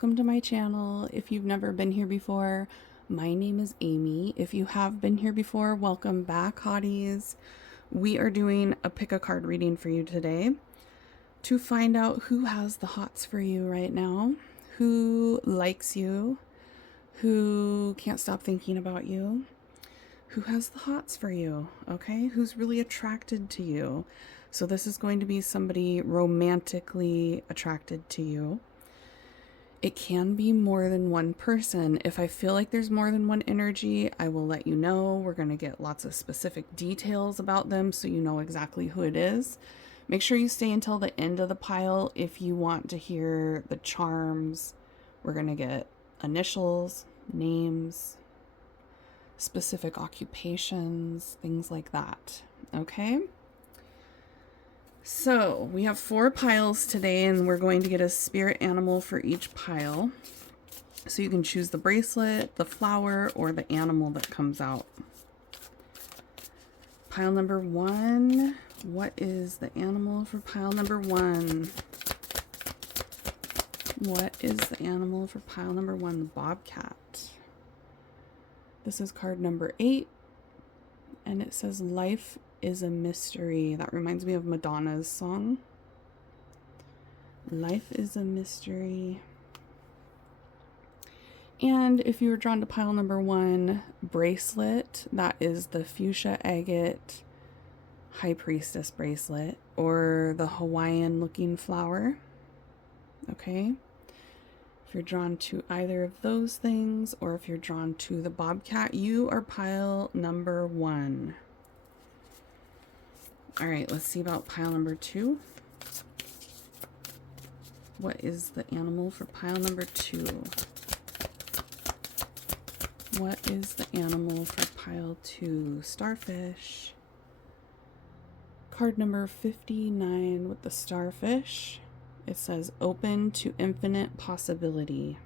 welcome to my channel. If you've never been here before, my name is Amy. If you have been here before, welcome back, hotties. We are doing a pick a card reading for you today to find out who has the hots for you right now, who likes you, who can't stop thinking about you, who has the hots for you, okay? Who's really attracted to you. So this is going to be somebody romantically attracted to you. It can be more than one person. If I feel like there's more than one energy, I will let you know. We're going to get lots of specific details about them so you know exactly who it is. Make sure you stay until the end of the pile if you want to hear the charms. We're going to get initials, names, specific occupations, things like that. Okay? So we have 4 piles today, and we're going to get a spirit animal for each pile. So you can choose the bracelet, the flower, or the animal that comes out. Pile number 1. What is the animal for pile number 1? What is the animal for pile number 1? The bobcat. This is card number 8, and it says life is a mystery. That reminds me of Madonna's song. Life is a mystery. And if you were drawn to pile number 1, bracelet, that is the fuchsia agate high priestess bracelet, or the Hawaiian looking flower. Okay. If you're drawn to either of those things, or if you're drawn to the bobcat, you are pile number 1. All right, let's see about pile number 2. What is the animal for pile number 2? What is the animal for pile 2? Starfish. Card number 59 with the starfish. It says open to infinite possibility.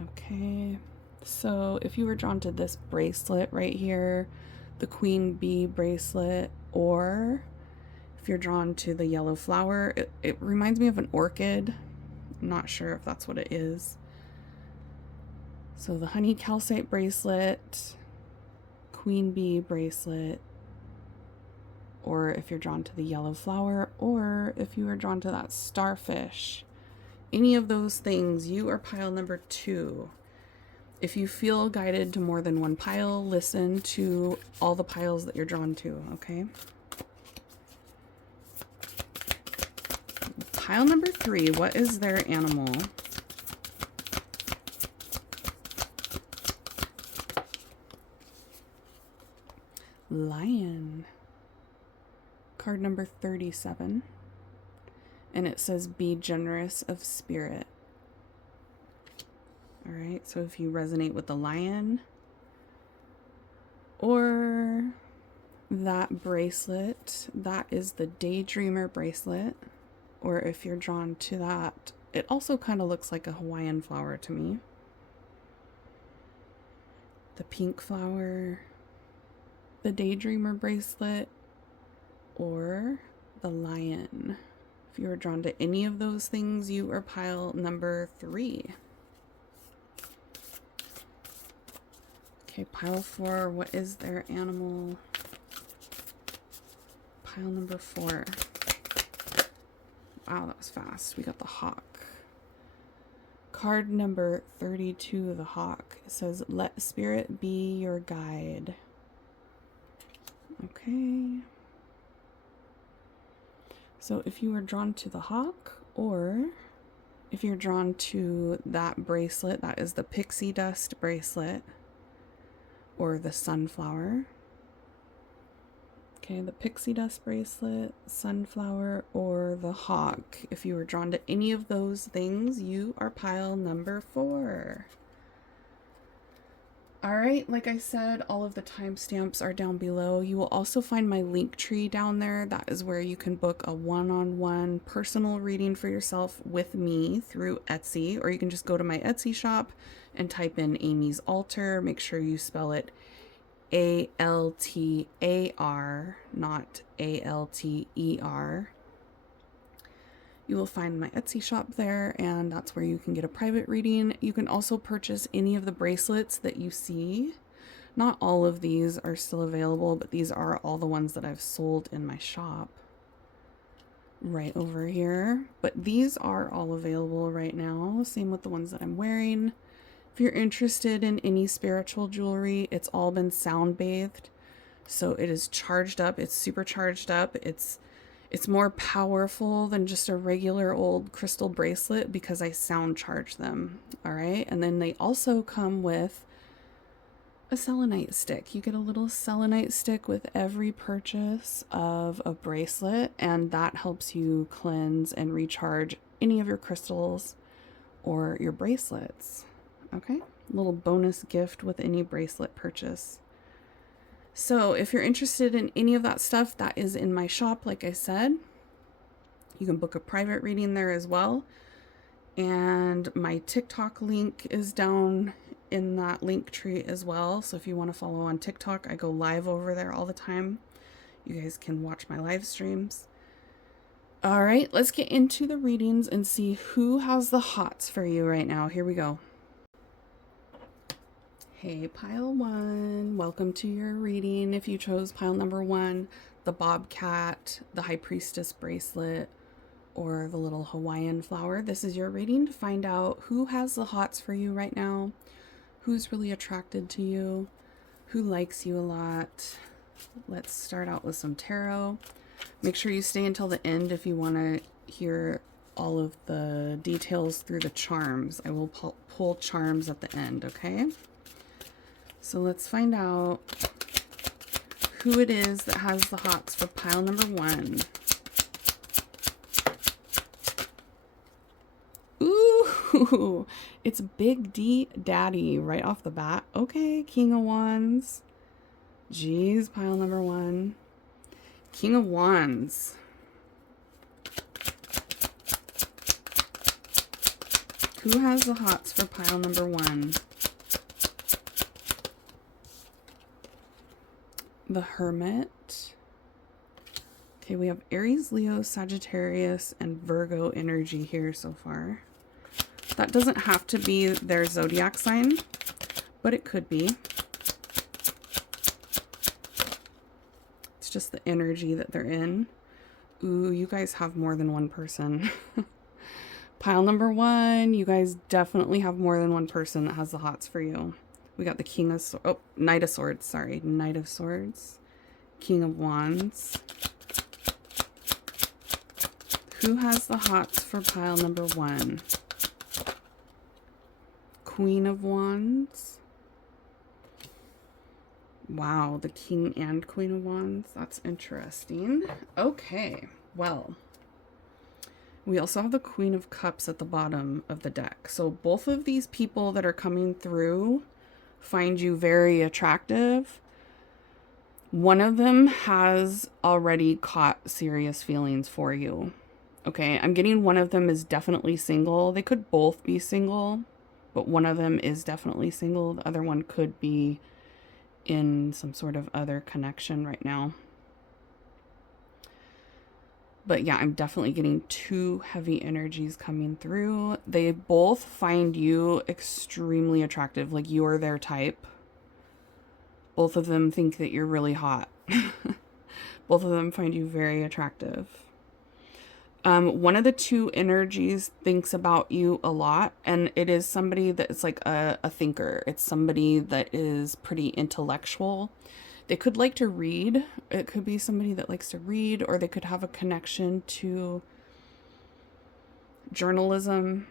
Okay, so if you were drawn to this bracelet right here, the queen bee bracelet, or if you're drawn to the yellow flower, it reminds me of an orchid. I'm not sure if that's what it is. So the honey calcite bracelet, queen bee bracelet, or if you're drawn to the yellow flower, or if you are drawn to that starfish, any of those things, you are pile number 2. If you feel guided to more than one pile, listen to all the piles that you're drawn to, okay? Pile number 3, what is their animal? Lion. Card number 37. And it says be generous of spirit. All right, so if you resonate with the lion, or that bracelet, that is the daydreamer bracelet, or if you're drawn to that, it also kind of looks like a Hawaiian flower to me. The pink flower, the daydreamer bracelet, or the lion. If you are drawn to any of those things, you are pile number 3. Okay, pile 4, what is their animal? Pile number 4. Wow, that was fast. We got the hawk. Card number 32, the hawk. It says, let spirit be your guide. Okay. So if you are drawn to the hawk, or if you're drawn to that bracelet, that is the pixie dust bracelet, or the sunflower. Okay, the pixie dust bracelet, sunflower, or the hawk. If you were drawn to any of those things, you are pile number 4. All right, like I said, all of the timestamps are down below. You will also find my Linktree down there. That is where you can book a one-on-one personal reading for yourself with me through Etsy, or you can just go to my Etsy shop and type in Amy's Altar. Make sure you spell it A-L-T-A-R, not A-L-T-E-R. You will find my Etsy shop there, and that's where you can get a private reading. You can also purchase any of the bracelets that you see. Not all of these are still available, but these are all the ones that I've sold in my shop right over here. But these are all available right now. Same with the ones that I'm wearing. If you're interested in any spiritual jewelry, it's all been sound bathed. So it is charged up. It's super charged up. It's more powerful than just a regular old crystal bracelet because I sound charge them. All right. And then they also come with a selenite stick. You get a little selenite stick with every purchase of a bracelet, and that helps you cleanse and recharge any of your crystals or your bracelets. Okay. Little bonus gift with any bracelet purchase. So if you're interested in any of that stuff, that is in my shop, like I said. You can book a private reading there as well. And my TikTok link is down in that link tree as well. So if you want to follow on TikTok, I go live over there all the time. You guys can watch my live streams. All right, let's get into the readings and see who has the hots for you right now. Here we go. Hey, pile one, welcome to your reading. If you chose pile number one, the bobcat, the high priestess bracelet, or the little Hawaiian flower, this is your reading to find out who has the hots for you right now, who's really attracted to you, who likes you a lot. Let's start out with some tarot. Make sure you stay until the end if you want to hear all of the details through the charms. I will pull charms at the end, okay? So let's find out who it is that has the hots for pile number one. Ooh, it's Big D Daddy right off the bat. Okay, King of Wands. Jeez, pile number one. King of Wands. Who has the hots for pile number one? The Hermit. Okay, we have Aries, Leo, Sagittarius, and Virgo energy here so far. That doesn't have to be their zodiac sign, but it could be. It's just the energy that they're in. Ooh, you guys have more than one person. Pile number one, you guys definitely have more than one person that has the hots for you. We got the King of Swords. Oh, Knight of Swords. Sorry. Knight of Swords. King of Wands. Who has the hots for pile number one? Queen of Wands. Wow, the King and Queen of Wands. That's interesting. Okay, well. We also have the Queen of Cups at the bottom of the deck. So both of these people that are coming through find you very attractive. One of them has already caught serious feelings for you. Okay, I'm getting one of them is definitely single. They could both be single, but one of them is definitely single. The other one could be in some sort of other connection right now. But yeah, I'm definitely getting two heavy energies coming through. They both find you extremely attractive, like you're their type. Both of them think that you're really hot. Both of them find you very attractive. One of the two energies thinks about you a lot, and it is somebody that's like a thinker. It's somebody that is pretty intellectual. They could like to read. It could be somebody that likes to read, or they could have a connection to journalism.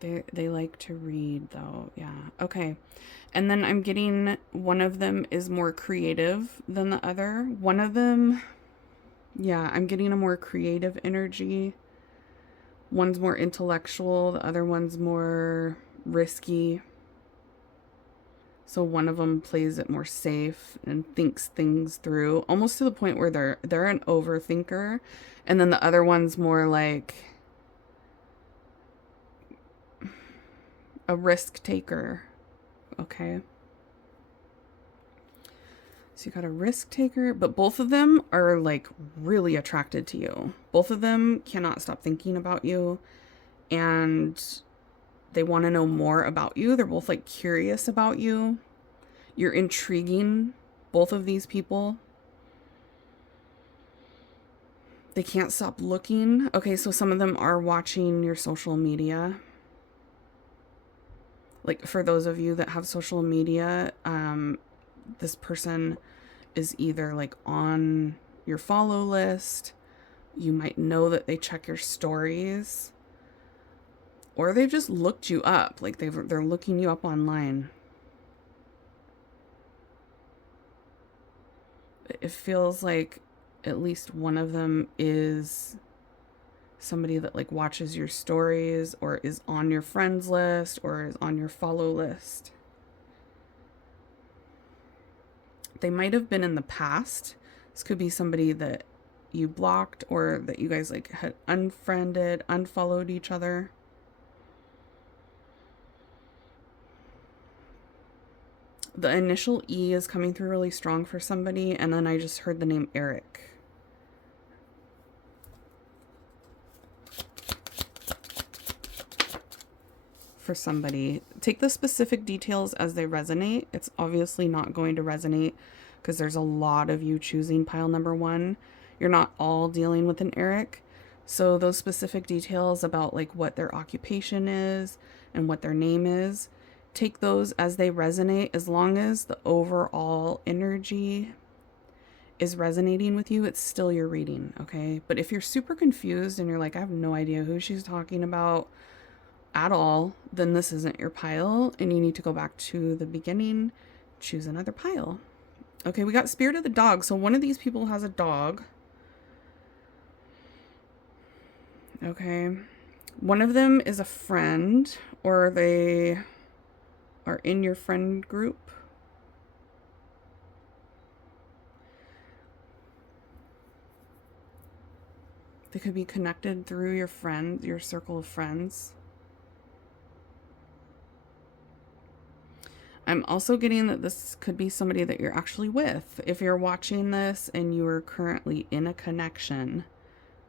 They like to read though. Yeah. Okay. And then I'm getting one of them is more creative than the other. One of them, yeah, I'm getting a more creative energy. One's more intellectual. The other one's more risky. So one of them plays it more safe and thinks things through, almost to the point where they're an overthinker. And then the other one's more like a risk taker. Okay. So you got a risk taker, but both of them are like really attracted to you. Both of them cannot stop thinking about you, and they want to know more about you. They're both like curious about you. You're intriguing both of these people. They can't stop looking. Okay, so some of them are watching your social media. Like for those of you that have social media, this person is either like on your follow list. You might know that they check your stories, or they've just looked you up. Like they're looking you up online. It feels like at least one of them is somebody that like watches your stories or is on your friends list or is on your follow list. They might have been in the past. This could be somebody that you blocked or that you guys like had unfriended, unfollowed each other. The initial E is coming through really strong for somebody, and then I just heard the name Eric. For somebody. Take the specific details as they resonate. It's obviously not going to resonate because there's a lot of you choosing pile number 1. You're not all dealing with an Eric. So those specific details about like what their occupation is and what their name is, take those as they resonate, as long as the overall energy is resonating with you. It's still your reading, okay? But if you're super confused and you're like, I have no idea who she's talking about at all, then this isn't your pile and you need to go back to the beginning, choose another pile. Okay, we got Spirit of the Dog. So one of these people has a dog. Okay. One of them is a friend, or they are in your friend group. They could be connected through your friends, your circle of friends. I'm also getting that this could be somebody that you're actually with. If you're watching this and you are currently in a connection,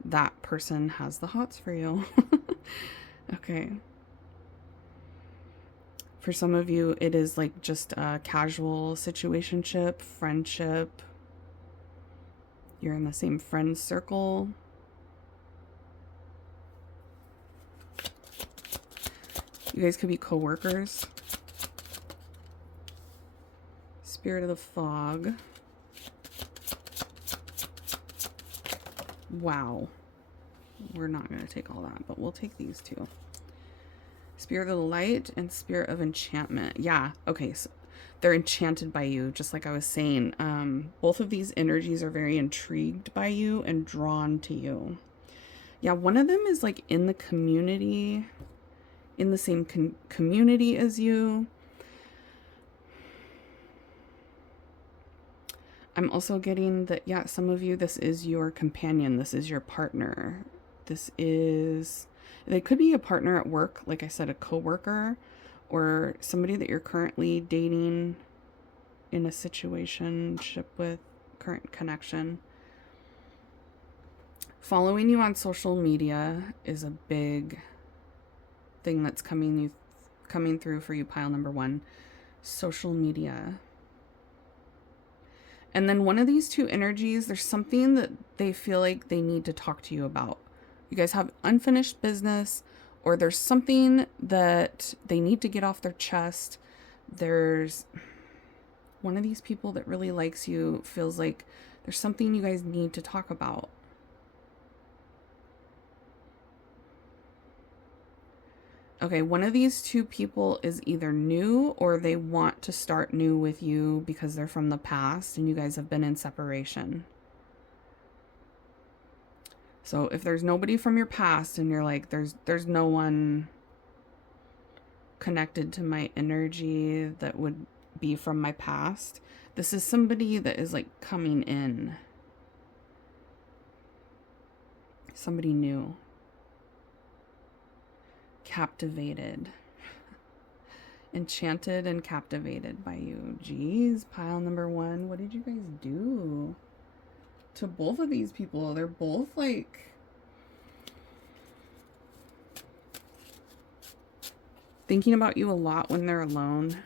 that person has the hots for you. Okay. For some of you, it is like just a casual situationship, friendship. You're in the same friend circle. You guys could be co-workers. Spirit of the Fog. Wow. We're not going to take all that, but we'll take these two. Spirit of the Light and Spirit of Enchantment. Yeah, okay, so they're enchanted by you, just like I was saying. Both of these energies are very intrigued by you and drawn to you. Yeah, one of them is like in the community, in the same community as you. I'm also getting that, yeah, some of you, this is your companion. This is your partner. They could be a partner at work, like I said, a coworker, or somebody that you're currently dating, in a situationship with, current connection. Following you on social media is a big thing that's coming through for you, pile number 1. Social media. And then one of these two energies, there's something that they feel like they need to talk to you about. You guys have unfinished business, or there's something that they need to get off their chest. There's one of these people that really likes you, feels like there's something you guys need to talk about. Okay, one of these two people is either new or they want to start new with you because they're from the past and you guys have been in separation. So if there's nobody from your past and you're like, there's no one connected to my energy that would be from my past, this is somebody that is like coming in. Somebody new. Captivated. Enchanted and captivated by you. Jeez, pile number one. What did you guys do to both of these people? They're both like thinking about you a lot when they're alone.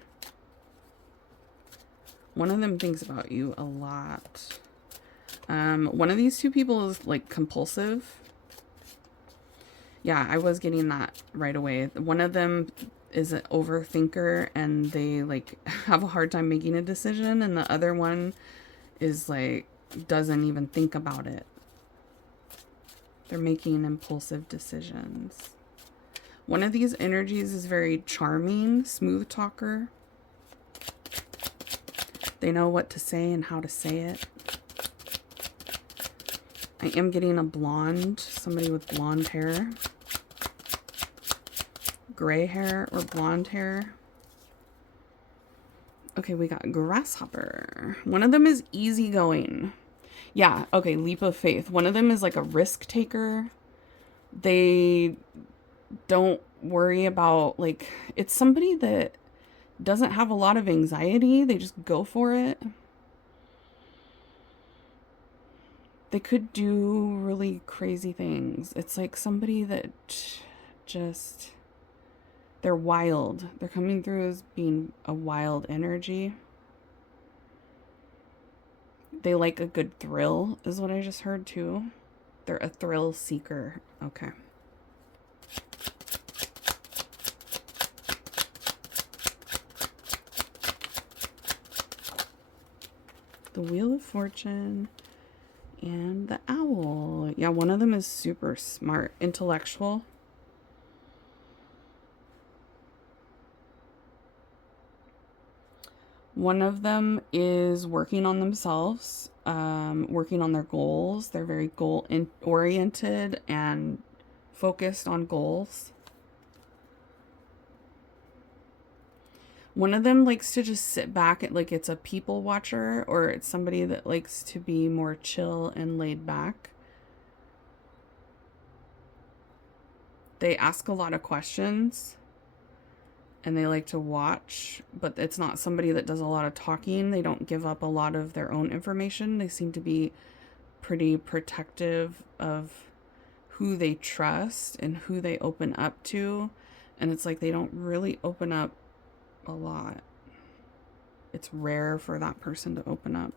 One of them thinks about you a lot. One of these two people is like compulsive. Yeah, I was getting that right away. One of them is an overthinker and they like have a hard time making a decision, and the other one is like doesn't even think about it. They're making impulsive decisions. One of these energies is very charming, smooth talker. They know what to say and how to say it. I am getting a blonde, somebody with blonde hair. Gray hair or blonde hair. Okay, we got grasshopper. One of them is easygoing. Yeah, okay, leap of faith. One of them is like a risk taker. They don't worry about, like, it's somebody that doesn't have a lot of anxiety. They just go for it. They could do really crazy things. It's like somebody that just, they're wild. They're coming through as being a wild energy. They like a good thrill, is what I just heard too. They're a thrill seeker. Okay. The Wheel of Fortune and the Owl. Yeah, one of them is super smart, intellectual. One of them is working on themselves, working on their goals. They're very goal-oriented and focused on goals. One of them likes to just sit back at, like, it's a people watcher, or it's somebody that likes to be more chill and laid back. They ask a lot of questions and they like to watch, but it's not somebody that does a lot of talking. They don't give up a lot of their own information. They seem to be pretty protective of who they trust and who they open up to. And it's like they don't really open up a lot. It's rare for that person to open up.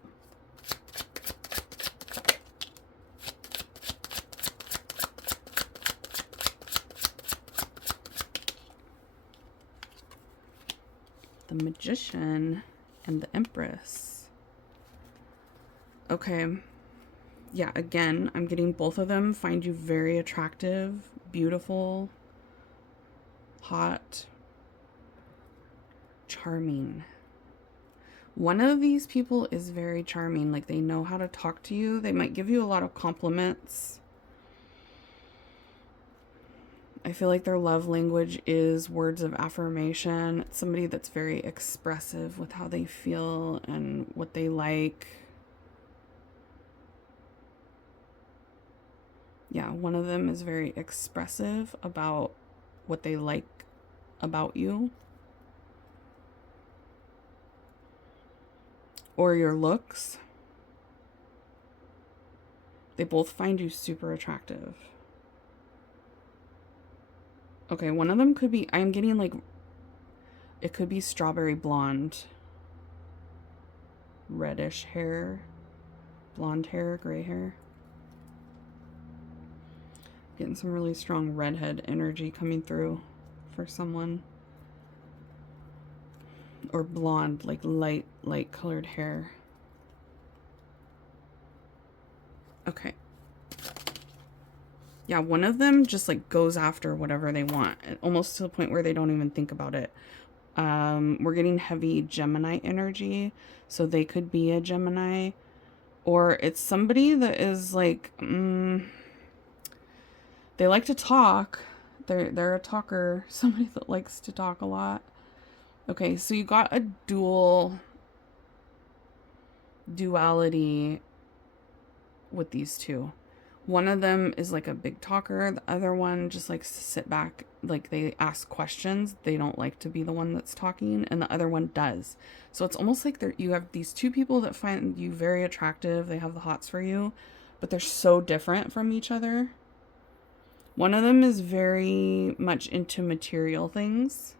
The Magician and the Empress. Okay. Yeah, again, I'm getting both of them find you very attractive, beautiful, hot, charming. One of these people is very charming. Like, they know how to talk to you. They might give you a lot of compliments. I feel like their love language is words of affirmation. It's somebody that's very expressive with how they feel and what they like. Yeah, one of them is very expressive about what they like about you. Or your looks. They both find you super attractive. Okay, one of them could be, I'm getting like, it could be strawberry blonde. Reddish hair. Blonde hair, gray hair. Getting some really strong redhead energy coming through for someone. Or blonde, like light colored hair. Okay. Yeah, one of them just like goes after whatever they want, almost to the point where they don't even think about it. We're getting heavy Gemini energy, so they could be a Gemini, or it's somebody that is like, they like to talk. They're a talker, somebody that likes to talk a lot. Okay, so you got a duality with these two. One of them is like a big talker. The other one just likes to sit back, like they ask questions. They don't like to be the one that's talking, and the other one does. So it's almost like you have these two people that find you very attractive. They have the hots for you, but they're so different from each other. One of them is very much into material things,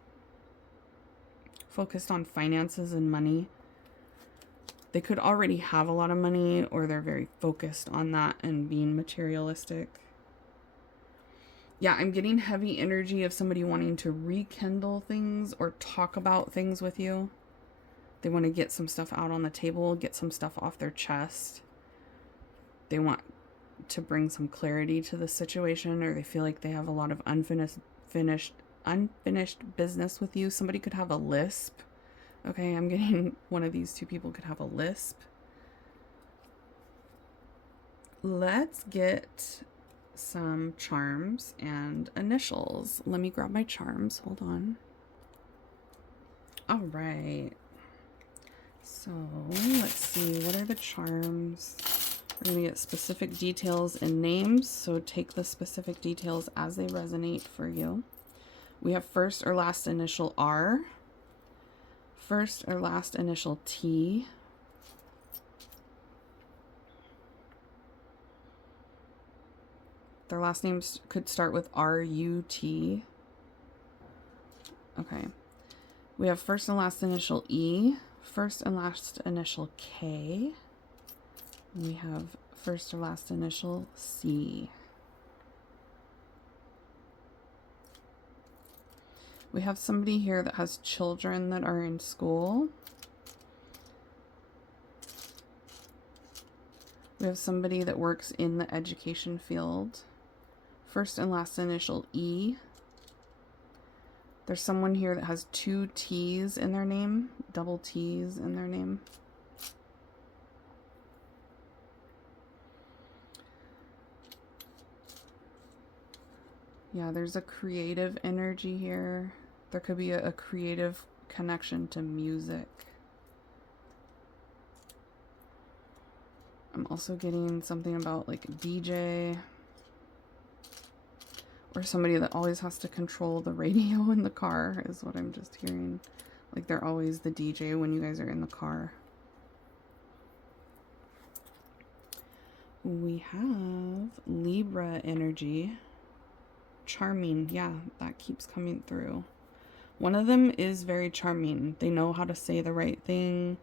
focused on finances and money. They could already have a lot of money, or they're very focused on that and being materialistic. Yeah, I'm getting heavy energy of somebody wanting to rekindle things or talk about things with you. They want to get some stuff out on the table, get some stuff off their chest. They want to bring some clarity to the situation, or they feel like they have a lot of unfinished business with you. Somebody could have a lisp. Okay, I'm getting one of these two people could have a lisp. Let's get some charms and initials. Let me grab my charms. Hold on. All right. So let's see. What are the charms? We're going to get specific details and names. So take the specific details as they resonate for you. We have first or last initial R. First or last initial T. Their last names could start with R-U-T. Okay. We have first and last initial E. First and last initial K. We have first or last initial C. We have somebody here that has children that are in school. We have somebody that works in the education field. First and last initial E. There's someone here that has two T's in their name, double T's in their name. Yeah, there's a creative energy here. There could be a creative connection to music. I'm also getting something about like a DJ. Or somebody that always has to control the radio in the car is what I'm just hearing. Like they're always the DJ when you guys are in the car. We have Libra energy. Charming. Yeah, that keeps coming through. One of them is very charming. They know how to say the right thing.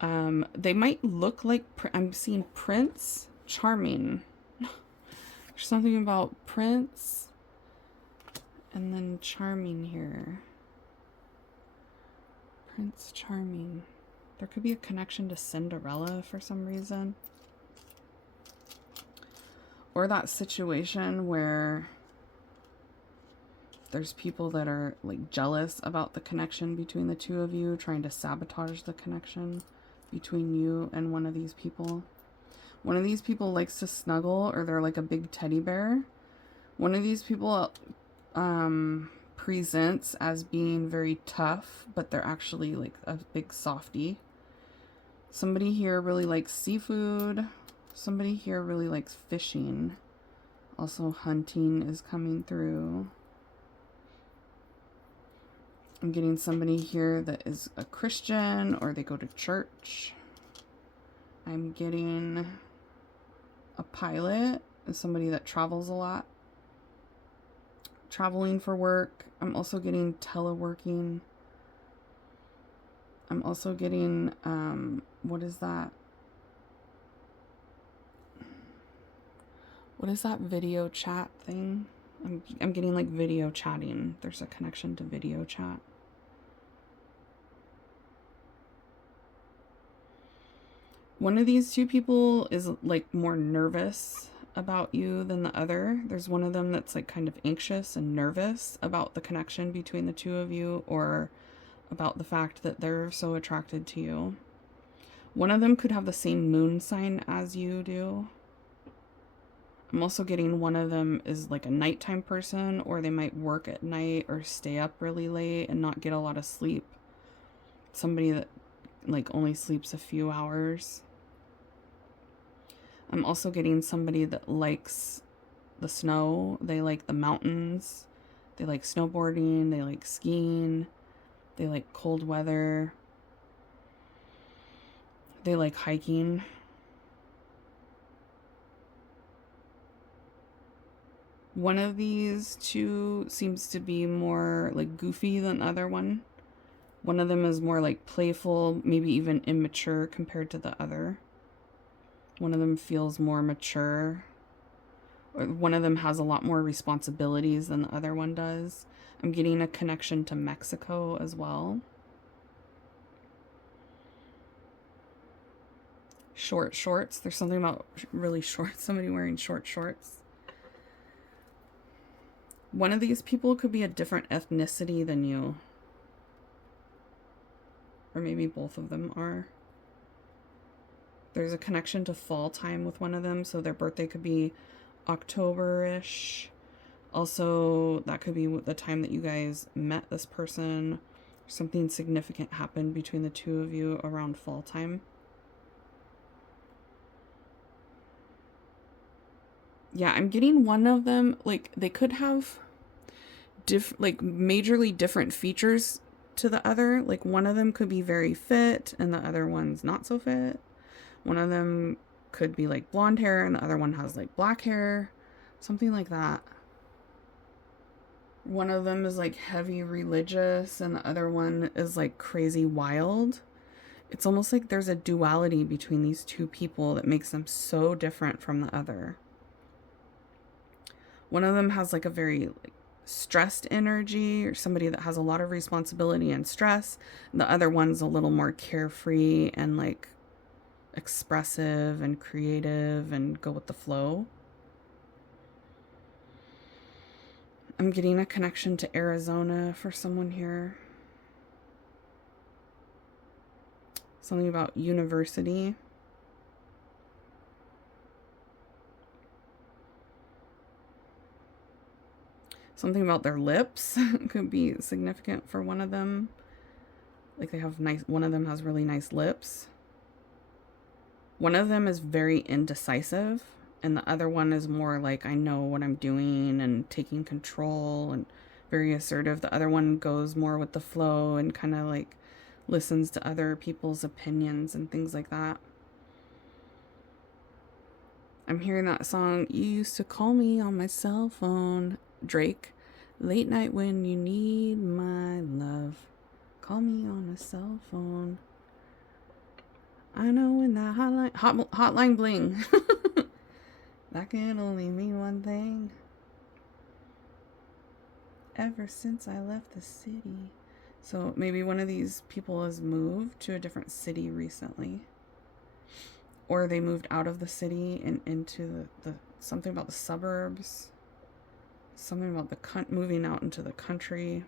They might look like, I'm seeing Prince. Charming. There's something about Prince. And then charming here. Prince Charming. There could be a connection to Cinderella for some reason. Or that situation where there's people that are like jealous about the connection between the two of you, trying to sabotage the connection between you and one of these people. One of these people likes to snuggle, or they're like a big teddy bear. One of these people presents as being very tough, but they're actually like a big softie. Somebody here really likes seafood. Somebody here really likes fishing. Also hunting is coming through. I'm getting somebody here that is a Christian, or they go to church. I'm getting a pilot, somebody that travels a lot. Traveling for work. I'm also getting teleworking. I'm also getting, what is that? What is that video chat thing? I'm getting like video chatting. There's a connection to video chat. One of these two people is like more nervous about you than the other. There's one of them that's like kind of anxious and nervous about the connection between the two of you, or about the fact that they're so attracted to you. One of them could have the same moon sign as you do. I'm also getting one of them is like a nighttime person, or they might work at night or stay up really late and not get a lot of sleep. Somebody that like only sleeps a few hours. I'm also getting somebody that likes the snow. They like the mountains. They like snowboarding. They like skiing. They like cold weather. They like hiking. One of these two seems to be more like goofy than the other one. One of them is more like playful, maybe even immature compared to the other. One of them feels more mature. Or one of them has a lot more responsibilities than the other one does. I'm getting a connection to Mexico as well. Short shorts. There's something about really short, somebody wearing short shorts. One of these people could be a different ethnicity than you. Or maybe both of them are. There's a connection to fall time with one of them, so their birthday could be October-ish. Also, that could be the time that you guys met this person. Something significant happened between the two of you around fall time. Yeah, I'm getting one of them, like, they could have like majorly different features to the other. Like, one of them could be very fit and the other one's not so fit. One of them could be like blonde hair and the other one has like black hair. Something like that. One of them is like heavy religious and the other one is like crazy wild. It's almost like there's a duality between these two people that makes them so different from the other. One of them has like a very like stressed energy, or somebody that has a lot of responsibility and stress. And the other one's a little more carefree and like expressive and creative and go with the flow. I'm getting a connection to Arizona for someone here. Something about university. Something about their lips could be significant for one of them. Like they have nice, one of them has really nice lips. One of them is very indecisive, and the other one is more like, I know what I'm doing and taking control and very assertive. The other one goes more with the flow and kind of like listens to other people's opinions and things like that. I'm hearing that song, You Used to Call Me on My Cell Phone, Drake. Late night when you need my love, call me on a cell phone. I know when that hotline bling. That can only mean one thing. Ever since I left the city. So maybe one of these people has moved to a different city recently. Or they moved out of the city and into the something about the suburbs. Something about the moving out into the country.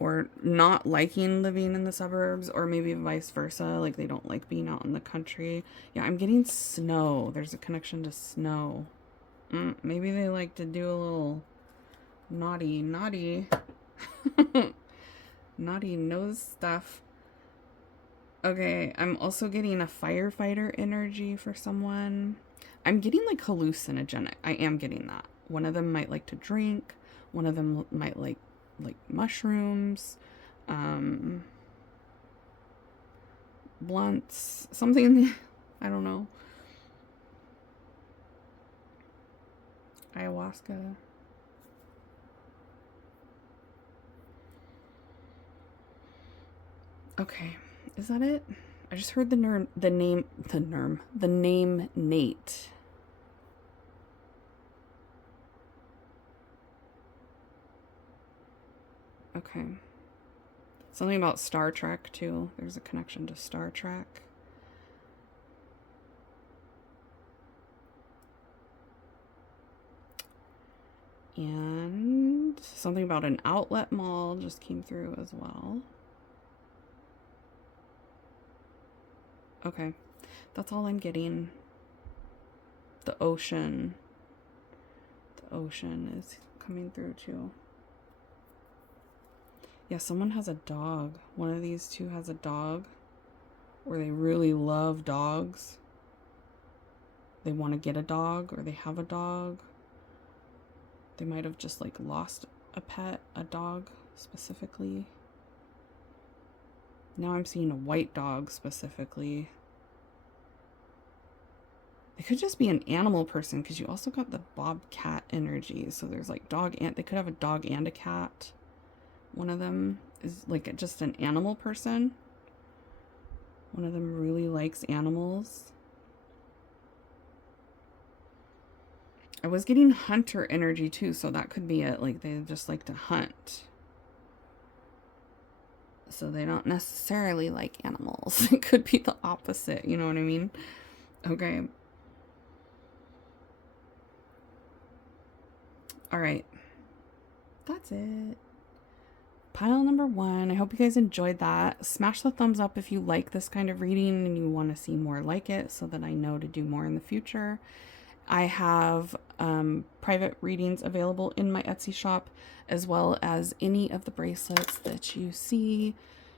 Or not liking living in the suburbs, or maybe vice versa, like they don't like being out in the country. Yeah, I'm getting snow. There's a connection to snow. Maybe they like to do a little naughty naughty nose stuff. Okay, I'm also getting a firefighter energy for someone. I'm getting like hallucinogenic. I am getting that. One of them might like to drink. One of them might like mushrooms, blunts, something, I don't know. Ayahuasca. Okay, is that it? I just heard the name Nate. Okay. Something about Star Trek, too. There's a connection to Star Trek. And something about an outlet mall just came through as well. Okay. That's all I'm getting. The ocean. The ocean is coming through, too. Yeah, someone has a dog. One of these two has a dog. Or they really love dogs. they want to get a dog or they have a dog. They might have just like lost a pet, a dog specifically. Now I'm seeing a white dog specifically. It could just be an animal person because you also got the bobcat energy. So there's like dog and they could have a dog and a cat. One of them is like just an animal person. One of them really likes animals. I was getting hunter energy too, so that could be it. Like they just like to hunt. So they don't necessarily like animals. It could be the opposite, you know what I mean? Okay. All right. That's it. Pile number 1. I hope you guys enjoyed that. Smash the thumbs up if you like this kind of reading and you want to see more like it so that I know to do more in the future. I have private readings available in my Etsy shop, as well as any of the bracelets that you see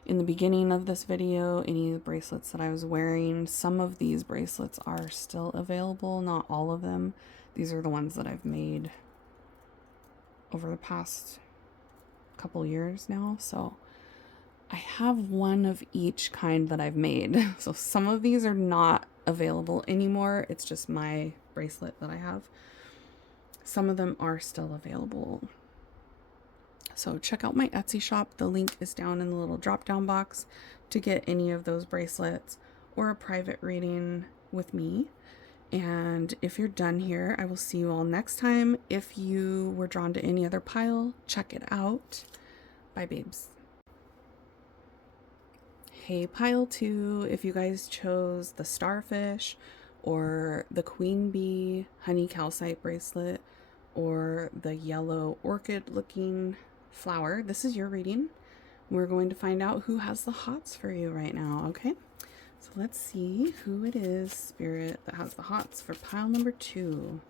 in the beginning of this video, any of the bracelets that I was wearing. Some of these bracelets are still available, not all of them. These are the ones that I've made over the past couple years now. So I have one of each kind that I've made. So some of these are not available anymore. It's just my bracelet that I have. Some of them are still available. So check out my Etsy shop. The link is down in the little drop down box to get any of those bracelets or a private reading with me. And if you're done here, I will see you all next time. If you were drawn to any other pile, check it out. Bye, babes. Hey, pile 2, if you guys chose the starfish or the queen bee honey calcite bracelet or the yellow orchid looking flower, this is your reading. We're going to find out who has the HOTS for you right now, okay? So let's see who it is, Spirit, that has the HOTS for pile number 2.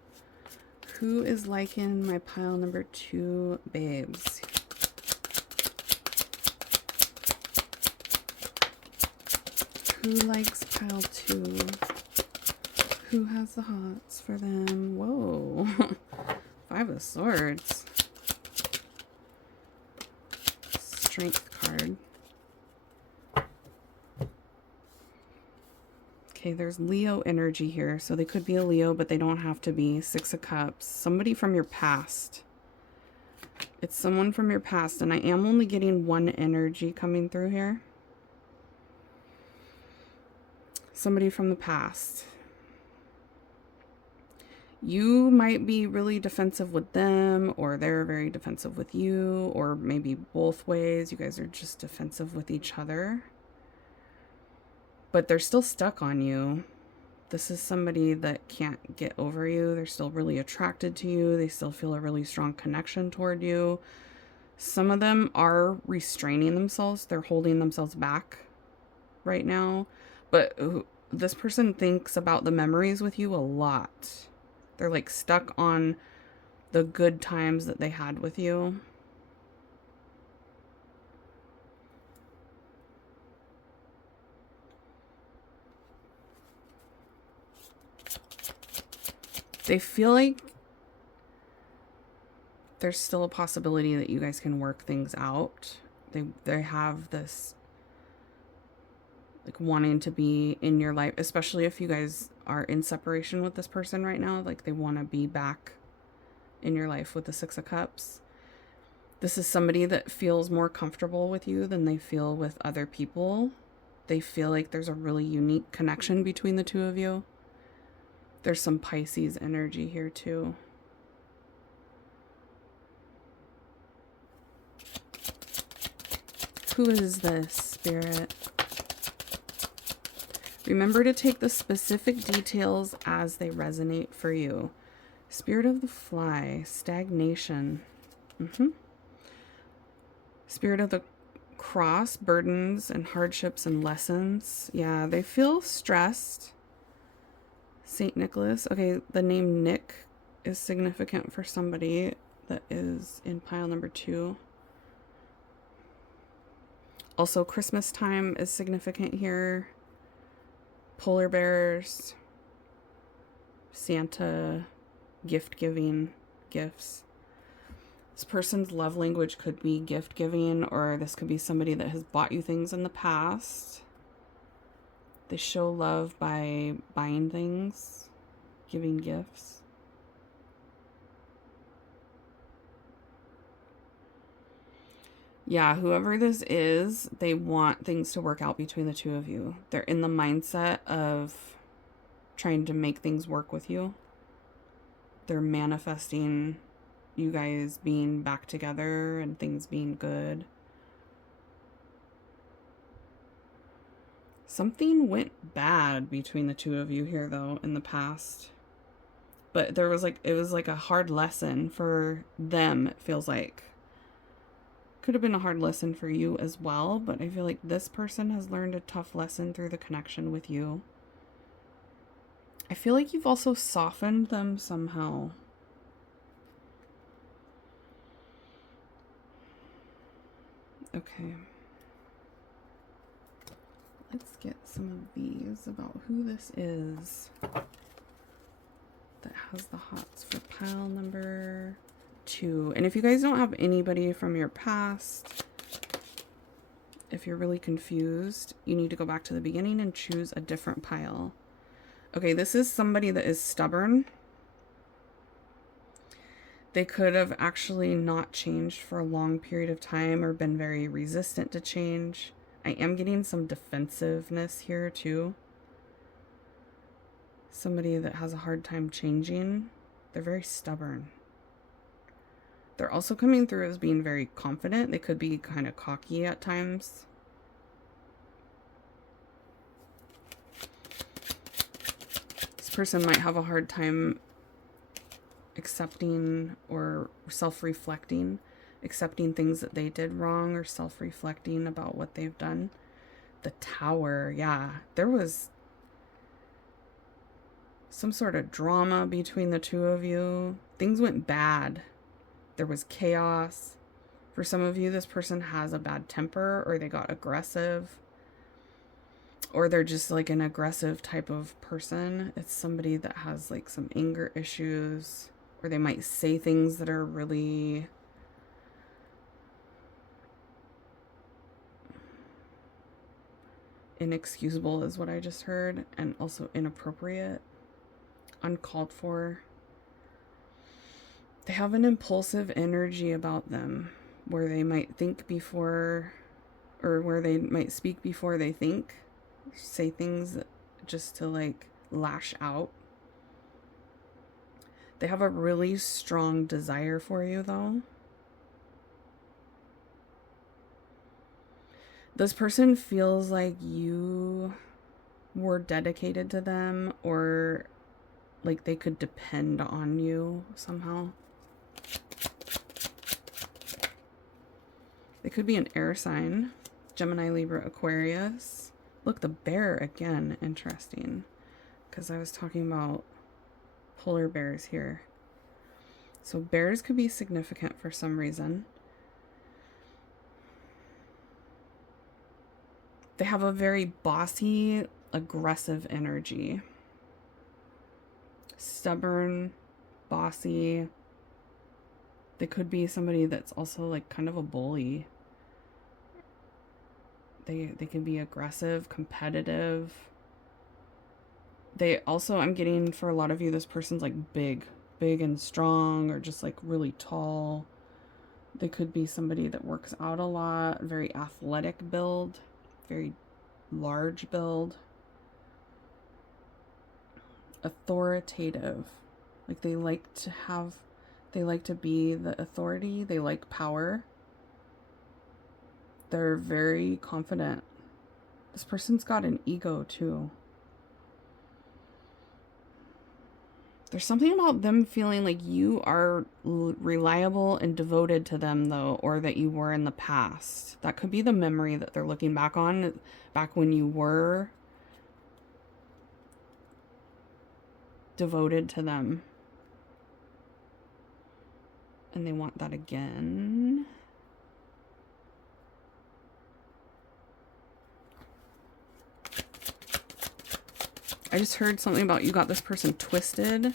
Who is liking my pile number 2 babes? Who likes pile 2? Who has the HOTS for them? Whoa. 5 of Swords. Strength card. Okay, there's Leo energy here. So they could be a Leo, but they don't have to be. 6 of Cups. Somebody from your past. It's someone from your past. And I am only getting 1 energy coming through here. Somebody from the past. You might be really defensive with them, or they're very defensive with you, or maybe both ways. You guys are just defensive with each other. But they're still stuck on you. This is somebody that can't get over you. They're still really attracted to you. They still feel a really strong connection toward you. Some of them are restraining themselves. They're holding themselves back right now. But this person thinks about the memories with you a lot. They're like stuck on the good times that they had with you. They feel like there's still a possibility that you guys can work things out. They have this like wanting to be in your life, especially if you guys are in separation with this person right now. Like they want to be back in your life with the 6 of Cups. This is somebody that feels more comfortable with you than they feel with other people. They feel like there's a really unique connection between the two of you. There's some Pisces energy here too. Who is this, Spirit? Remember to take the specific details as they resonate for you. Spirit of the Fly, stagnation. Spirit of the Cross, burdens and hardships and lessons. Yeah, they feel stressed. Saint Nicholas. Okay, the name Nick is significant for somebody that is in pile number 2. Also, Christmas time is significant here. Polar bears. Santa, gift giving, gifts. This person's love language could be gift giving, or this could be somebody that has bought you things in the past. They show love by buying things, giving gifts. Yeah, whoever this is, they want things to work out between the two of you. They're in the mindset of trying to make things work with you. They're manifesting you guys being back together and things being good. Something went bad between the two of you here, though, in the past. But it was like a hard lesson for them, it feels like. Could have been a hard lesson for you as well, but I feel like this person has learned a tough lesson through the connection with you. I feel like you've also softened them somehow. Okay. Let's get some of these about who this is that has the HOTS for pile number 2. And if you guys don't have anybody from your past, if you're really confused, you need to go back to the beginning and choose a different pile. Okay, this is somebody that is stubborn. They could have actually not changed for a long period of time or been very resistant to change. I am getting some defensiveness here too. Somebody that has a hard time changing. They're very stubborn. They're also coming through as being very confident. They could be kind of cocky at times. This person might have a hard time accepting or self-reflecting, accepting things that they did wrong or self-reflecting about what they've done. The Tower, yeah. There was some sort of drama between the two of you. Things went bad. There was chaos. For some of you, this person has a bad temper, or they got aggressive, or they're just like an aggressive type of person. It's somebody that has like some anger issues, or they might say things that are really inexcusable is what I just heard, and also inappropriate, uncalled for. They have an impulsive energy about them where they might think before, or where they might speak before they think, say things just to like lash out. They have a really strong desire for you though. This person feels like you were dedicated to them, or like they could depend on you somehow. They could be an air sign. Gemini, Libra, Aquarius. Look, the bear again. Interesting. Because I was talking about polar bears here. So bears could be significant for some reason. They have a very bossy, aggressive energy. Stubborn, bossy. They could be somebody that's also like kind of a bully. They can be aggressive, competitive. They also, I'm getting for a lot of you, this person's like big and strong, or just like really tall. They could be somebody that works out a lot, very athletic build, very large build. Authoritative. Like they like to be the authority. They like power. They're very confident. This person's got an ego too. There's something about them feeling like you are reliable and devoted to them though, or that you were in the past. That could be the memory that they're looking back on, back when you were devoted to them. And they want that again. I just heard something about you got this person twisted.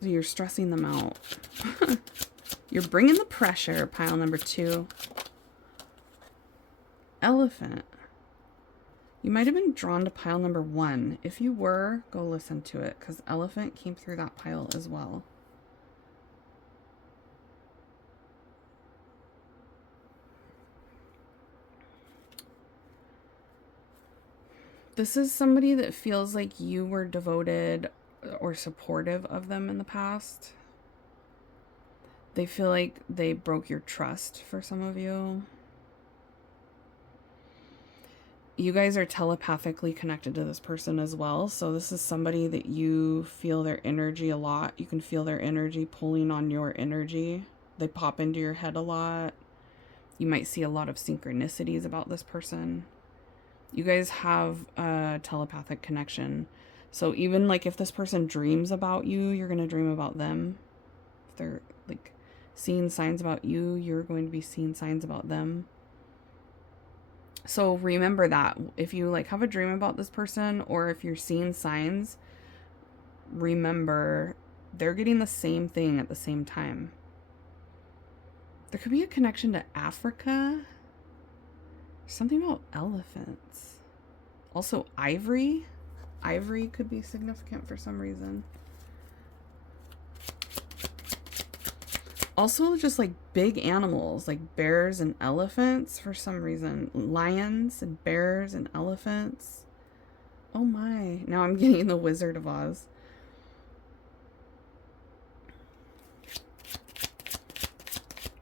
So you're stressing them out. You're bringing the pressure, pile number 2. Elephant. You might have been drawn to pile number 1. If you were, go listen to it, because elephant came through that pile as well. This is somebody that feels like you were devoted or supportive of them in the past. They feel like they broke your trust for some of you. You guys are telepathically connected to this person as well. So this is somebody that you feel their energy a lot. You can feel their energy pulling on your energy. They pop into your head a lot. You might see a lot of synchronicities about this person. You guys have a telepathic connection. So even like if this person dreams about you, you're going to dream about them. If they're like seeing signs about you, you're going to be seeing signs about them. So remember that if you like have a dream about this person, or if you're seeing signs, remember they're getting the same thing at the same time. There could be a connection to Africa. Something about elephants. Also ivory. Ivory could be significant for some reason. Also just like big animals, like bears and elephants for some reason. Lions and bears and elephants. Oh my. Now I'm getting the Wizard of Oz.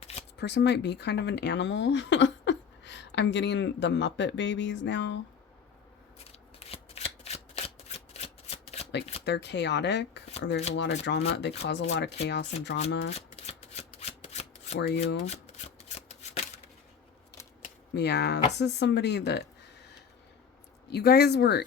This person might be kind of an animal. I'm getting the Muppet babies now. Like they're chaotic, or there's a lot of drama. They cause a lot of chaos and drama for you. Yeah, this is somebody that you guys were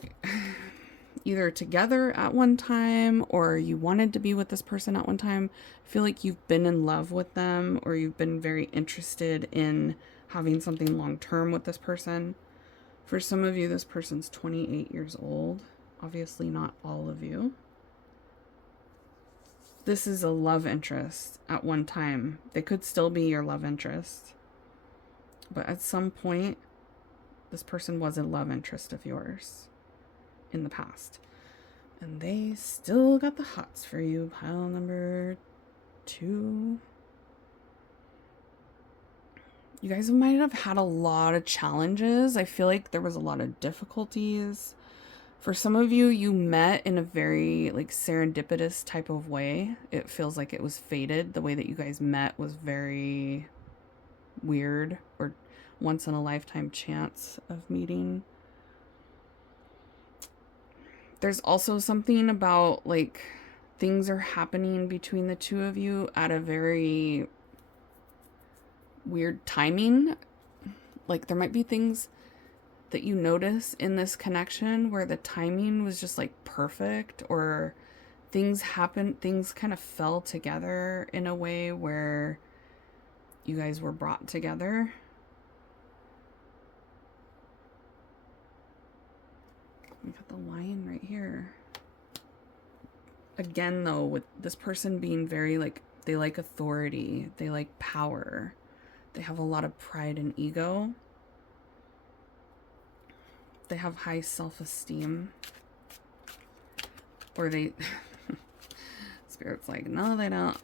either together at one time, or you wanted to be with this person at one time. I feel like you've been in love with them, or you've been very interested in having something long-term with this person. For some of you, this person's 28 years old. Obviously not all of you. This is a love interest at one time. They could still be your love interest. But at some point, this person was a love interest of yours in the past. And they still got the HOTS for you. Pile number 2. You guys might have had a lot of challenges. I feel like there was a lot of difficulties. For some of you, you met in a very like serendipitous type of way. It feels like it was fated. The way that you guys met was very weird, or once in a lifetime chance of meeting. There's also something about like things are happening between the two of you at a very weird timing. Like there might be things that you notice in this connection where the timing was just like perfect, or things kind of fell together in a way where you guys were brought together. We got the Lion right here. Again though, with this person being very like, they like authority, they like power, they have a lot of pride and ego. They have high self-esteem, or they Spirit's like, no, they don't.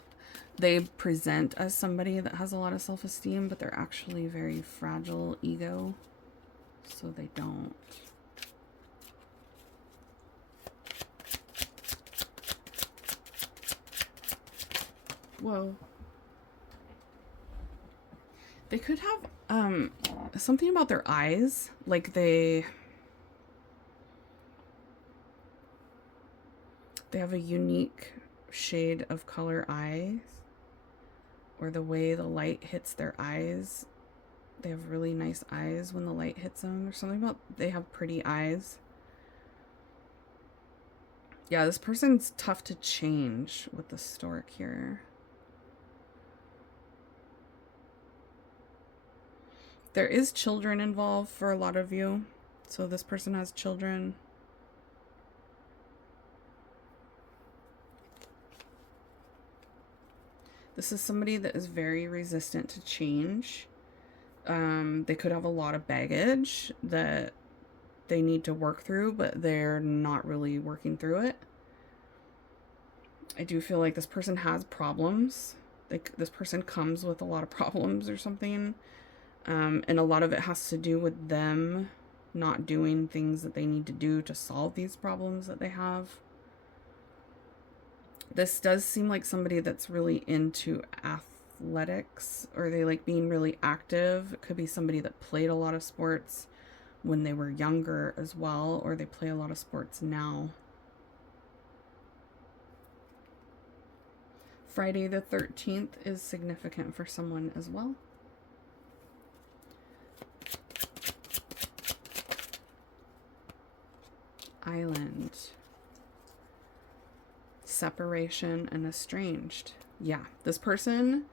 They present as somebody that has a lot of self-esteem, but they're actually very fragile ego, so they don't. Whoa. They could have something about their eyes, like they have a unique shade of color eyes, or the way the light hits their eyes. They have really nice eyes when the light hits them. There's something about they have pretty eyes. Yeah, this person's tough to change with the stork here. There is children involved for a lot of you. So this person has children. This is somebody that is very resistant to change. They could have a lot of baggage that they need to work through, but they're not really working through it. I do feel like this person has problems. Like this person comes with a lot of problems or something. And a lot of it has to do with them not doing things that they need to do to solve these problems that they have. This does seem like somebody that's really into athletics, or they like being really active. It could be somebody that played a lot of sports when they were younger as well, or they play a lot of sports now. Friday the 13th is significant for someone as well. Island. Separation and estranged. Yeah, this person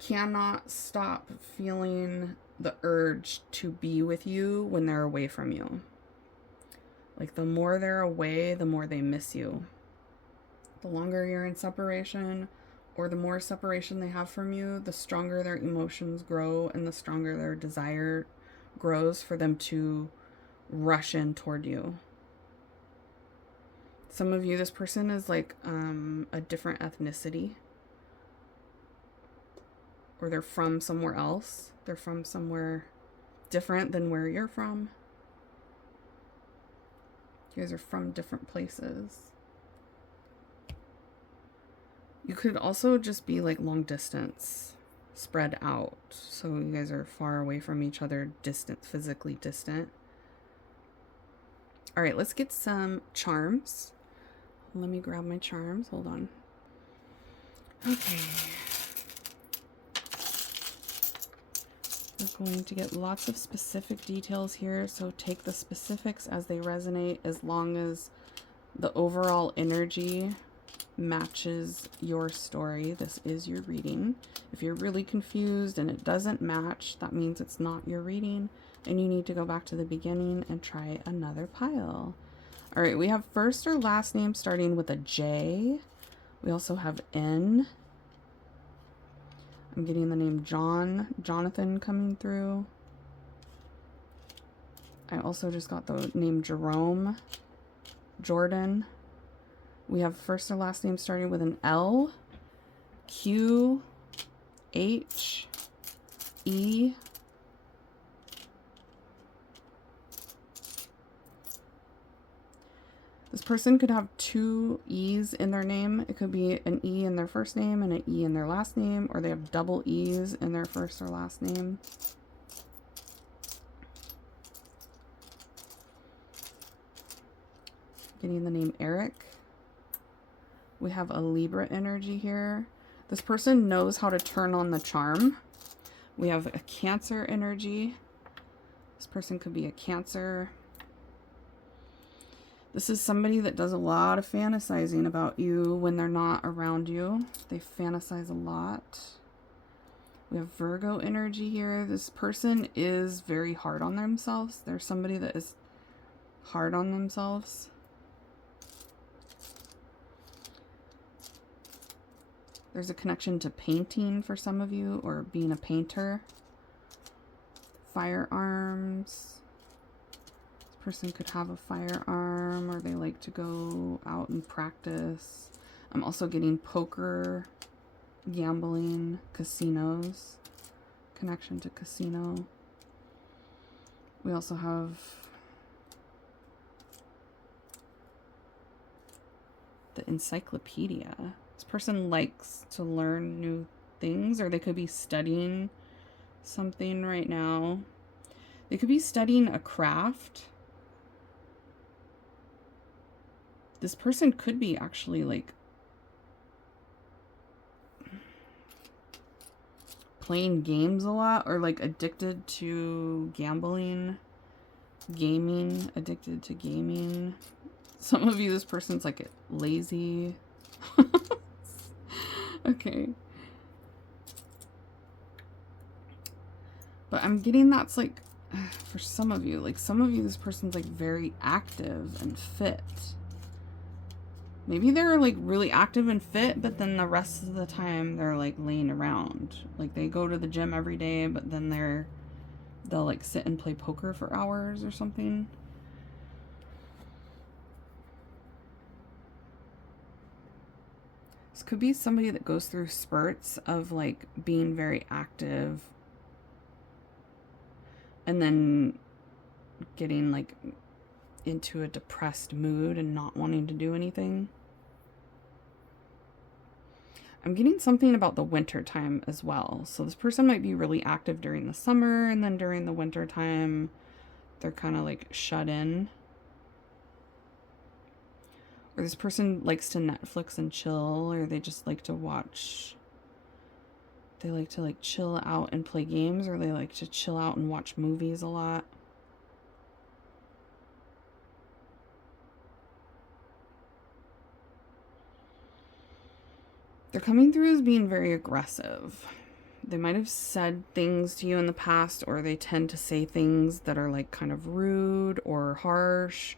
cannot stop feeling the urge to be with you when they're away from you. Like the more they're away, the more they miss you. The longer you're in separation, or the more separation they have from you, the stronger their emotions grow and the stronger their desire grows for them to rush in toward you. Some of you, this person is like a different ethnicity, or they're from somewhere else. They're from somewhere different than where you're from. You guys are from different places. You could also just be like long distance, spread out. So you guys are far away from each other, distant, physically distant. All right, let's get some charms. Let me grab my charms. Hold on. Okay. We're going to get lots of specific details here, so take the specifics as they resonate, as long as the overall energy matches your story. This is your reading. If you're really confused and it doesn't match, that means it's not your reading, and you need to go back to the beginning and try another pile. All right, we have first or last name starting with a J. We also have N. I'm getting the name Jonathan coming through. I also just got the name Jerome, Jordan. We have first or last name starting with an L, Q, H, E. This person could have two E's in their name. It could be an E in their first name and an E in their last name, or they have double E's in their first or last name. Getting the name Eric. We have a Libra energy here. This person knows how to turn on the charm. We have a Cancer energy. This person could be a Cancer. This is somebody that does a lot of fantasizing about you when they're not around you. They fantasize a lot. We have Virgo energy here. This person is very hard on themselves. There's somebody that is hard on themselves. There's a connection to painting for some of you, or being a painter. Firearms. Person could have a firearm, or they like to go out and practice. I'm also getting poker, gambling, casinos, connection to casino. We also have the encyclopedia. This person likes to learn new things, or they could be studying something right now. They could be studying a craft. This person could be actually like playing games a lot, or like addicted to gambling, gaming, addicted to gaming. Some of you, this person's like lazy. Okay. But I'm getting that's like for some of you, like some of you, this person's like very active and fit. Maybe they're like really active and fit, but then the rest of the time they're like laying around. Like they go to the gym every day, but then they'll like sit and play poker for hours or something. This could be somebody that goes through spurts of like being very active and then getting like into a depressed mood and not wanting to do anything. I'm getting something about the winter time as well. So this person might be really active during the summer, and then during the winter time, they're kind of like shut in. Or this person likes to Netflix and chill, or they just like to watch. They like to like chill out and play games, or they like to chill out and watch movies a lot. They're coming through as being very aggressive. They might have said things to you in the past, or they tend to say things that are like kind of rude or harsh.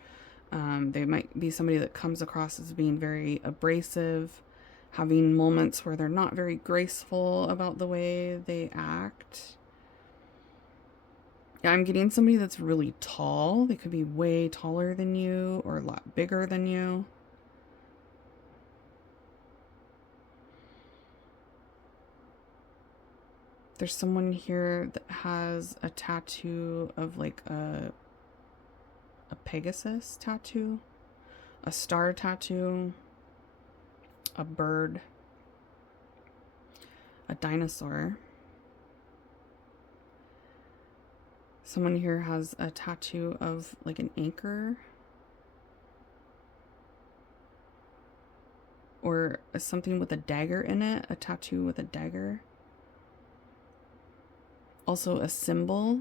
They might be somebody that comes across as being very abrasive, having moments where they're not very graceful about the way they act. Yeah, I'm getting somebody that's really tall. They could be way taller than you or a lot bigger than you. There's someone here that has a tattoo of like a Pegasus tattoo, a star tattoo, a bird, a dinosaur. Someone here has a tattoo of like an anchor or something with a dagger in it, a tattoo with a dagger. Also a symbol,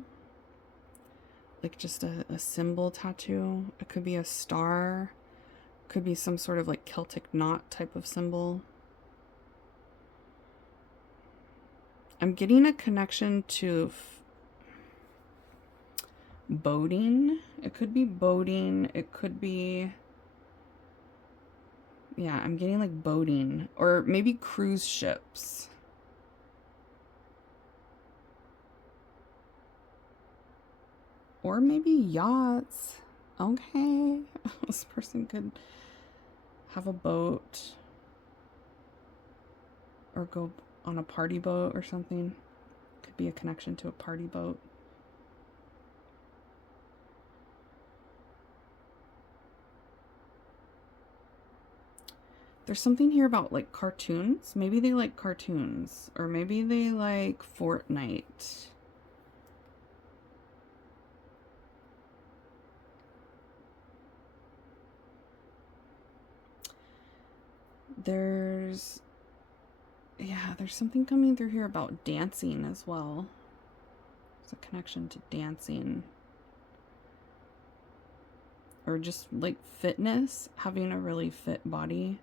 like just a symbol tattoo. It could be a star, could be some sort of like Celtic knot type of symbol. I'm getting a connection to boating. It could be boating. It could be, yeah, I'm getting like boating or maybe cruise ships. Or maybe yachts. Okay. This person could have a boat or go on a party boat or something. Could be a connection to a party boat. There's something here about like cartoons. Maybe they like cartoons, or maybe they like Fortnite. There's something coming through here about dancing as well. There's a connection to dancing. Or just like fitness, having a really fit body.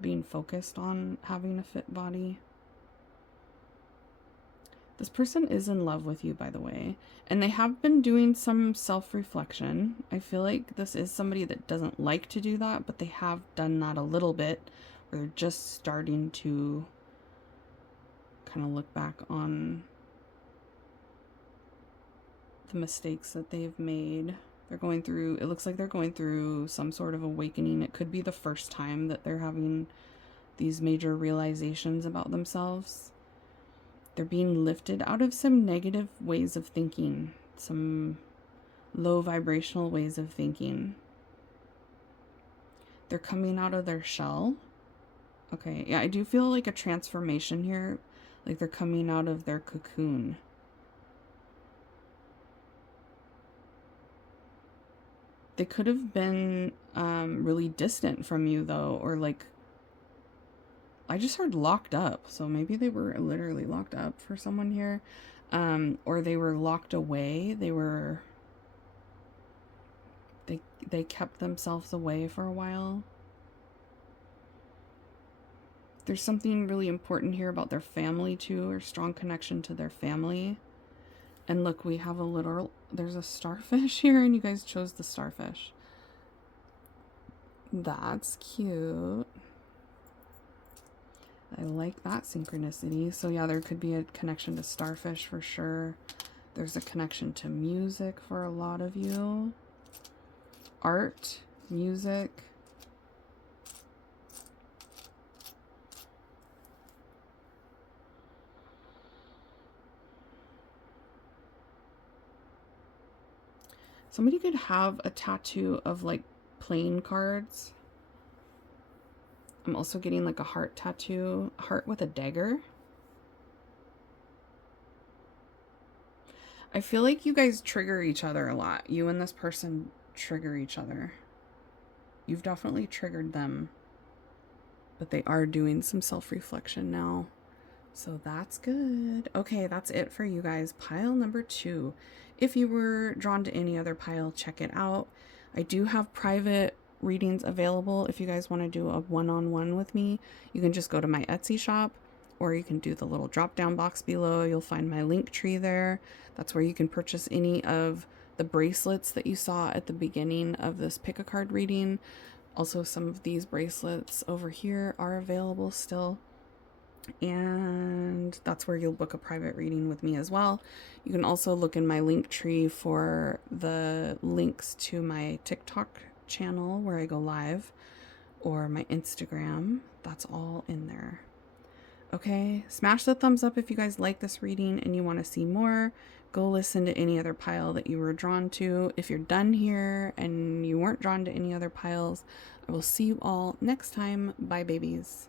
Being focused on having a fit body. This person is in love with you, by the way, and they have been doing some self-reflection. I feel like this is somebody that doesn't like to do that, but they have done that a little bit, where they're just starting to kind of look back on the mistakes that they've made. They're going through, it looks like they're going through some sort of awakening. It could be the first time that they're having these major realizations about themselves. They're being lifted out of some negative ways of thinking, some low vibrational ways of thinking. They're coming out of their shell. Okay, yeah, I do feel like a transformation here, like they're coming out of their cocoon. They could have been really distant from you, though, or like, I just heard locked up, so maybe they were literally locked up for someone here, or they were locked away. They kept themselves away for a while. There's something really important here about their family too, or strong connection to their family. And look, we have there's a starfish here, and you guys chose the starfish. That's cute. I like that synchronicity. So yeah, there could be a connection to starfish for sure. There's a connection to music for a lot of you. Art, music. Somebody could have a tattoo of like playing cards. I'm also getting like a heart tattoo, heart with a dagger. I feel like you guys trigger each other a lot. You and this person trigger each other. You've definitely triggered them, but they are doing some self-reflection now. So that's good. Okay, that's it for you guys. Pile number 2. If you were drawn to any other pile, check it out. I do have private readings available. If you guys want to do a one-on-one with me, you can just go to my Etsy shop, or you can do the little drop-down box below. You'll find my Linktree there. That's where you can purchase any of the bracelets that you saw at the beginning of this pick a card reading. Also, some of these bracelets over here are available still. And that's where you'll book a private reading with me as well. You can also look in my Linktree for the links to my TikTok channel where I go live, or my Instagram. That's all in there. Okay, smash the thumbs up if you guys like this reading and you want to see more. Go listen to any other pile that you were drawn to. If you're done here and you weren't drawn to any other piles, I will see you all next time. Bye, babies.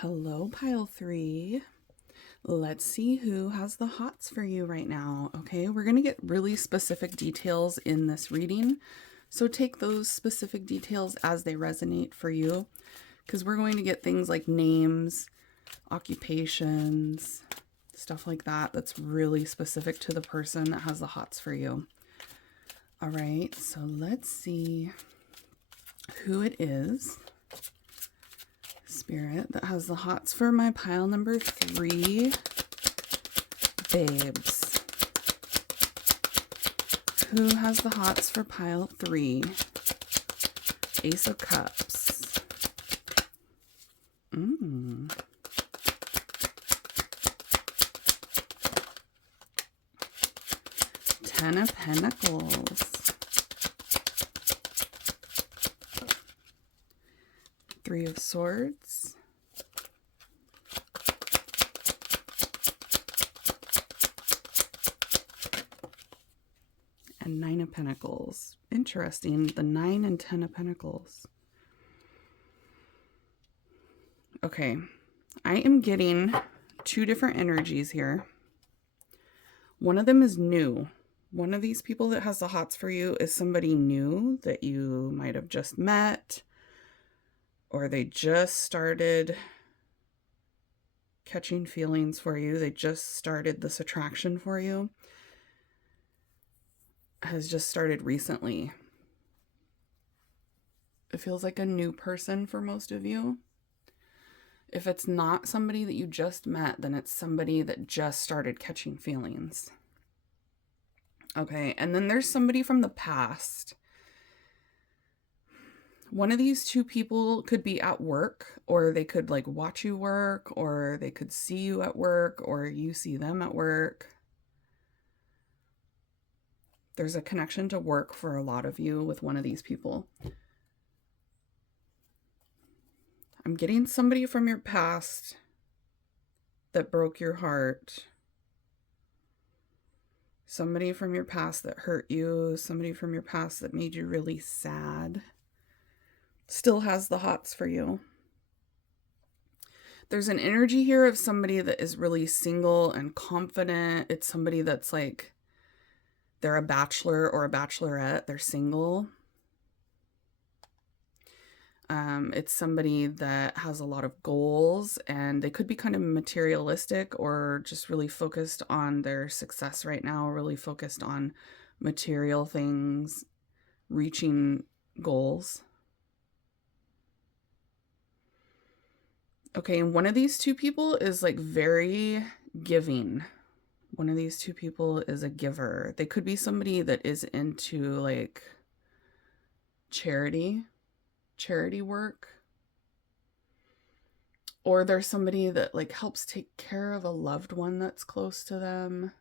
Hello, pile 3. Let's see who has the hots for you right now. Okay, we're going to get really specific details in this reading. So take those specific details as they resonate for you, because we're going to get things like names, occupations, stuff like that that's really specific to the person that has the hots for you. All right, so let's see who it is, Spirit, that has the hots for my pile number 3 babes. Who has the hots for pile 3? Ace of Cups. 10 of Pentacles. 3 of Swords. And 9 of Pentacles. Interesting, the 9 and 10 of Pentacles. Okay, I am getting 2 different energies here. One of them is new. One of these people that has the hots for you is somebody new that you might have just met, or they just started catching feelings for you. They just started this attraction for you. Has just started recently. It feels like a new person for most of you. If it's not somebody that you just met, then it's somebody that just started catching feelings. Okay, and then there's somebody from the past. One of these 2 people could be at work, or they could like watch you work, or they could see you at work, or you see them at work. There's a connection to work for a lot of you with one of these people. I'm getting somebody from your past that broke your heart. Somebody from your past that hurt you. Somebody from your past that made you really sad. Still has the hots for you. There's an energy here of somebody that is really single and confident. It's somebody that's like, they're a bachelor or a bachelorette. They're single. It's somebody that has a lot of goals, and they could be kind of materialistic or just really focused on their success right now, really focused on material things, reaching goals. Okay, and one of these two people is like very giving. One of these two people is a giver. They could be somebody that is into like charity work. Or there's somebody that like helps take care of a loved one that's close to them.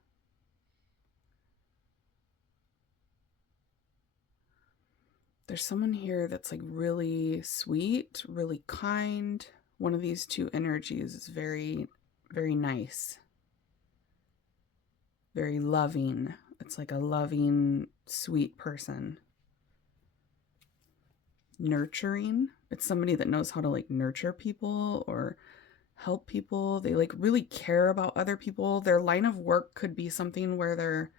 There's someone here that's like really sweet, really kind. One of these two energies is very, very nice, very loving. It's like a loving, sweet person. Nurturing. It's somebody that knows how to like nurture people or help people. They like really care about other people. Their line of work could be something where they're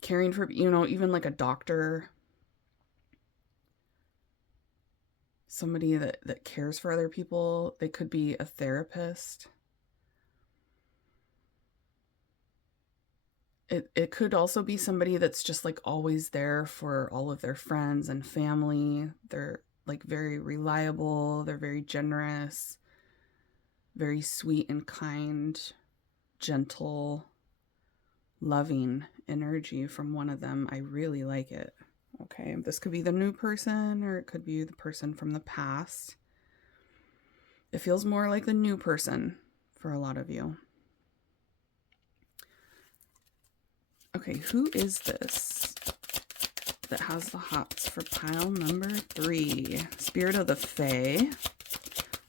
caring for, even like a doctor. Somebody that cares for other people. They could be a therapist. It could also be somebody that's just like always there for all of their friends and family. They're like very reliable. They're very generous, very sweet and kind, gentle, loving energy from one of them. I really like it. Okay, this could be the new person or it could be the person from the past. It feels more like the new person for a lot of you. Okay, who is this that has the hots for pile number 3? Spirit of the Fae.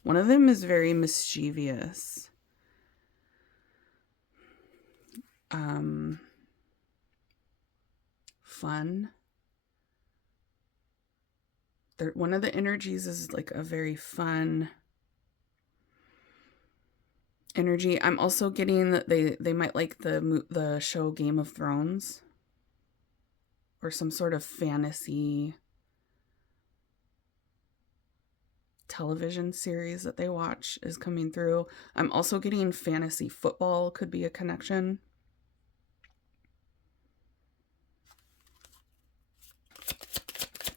One of them is very mischievous. Fun. One of the energies is like a very fun energy. I'm also getting that they might like the show Game of Thrones or some sort of fantasy television series that they watch is coming through. I'm also getting fantasy football could be a connection.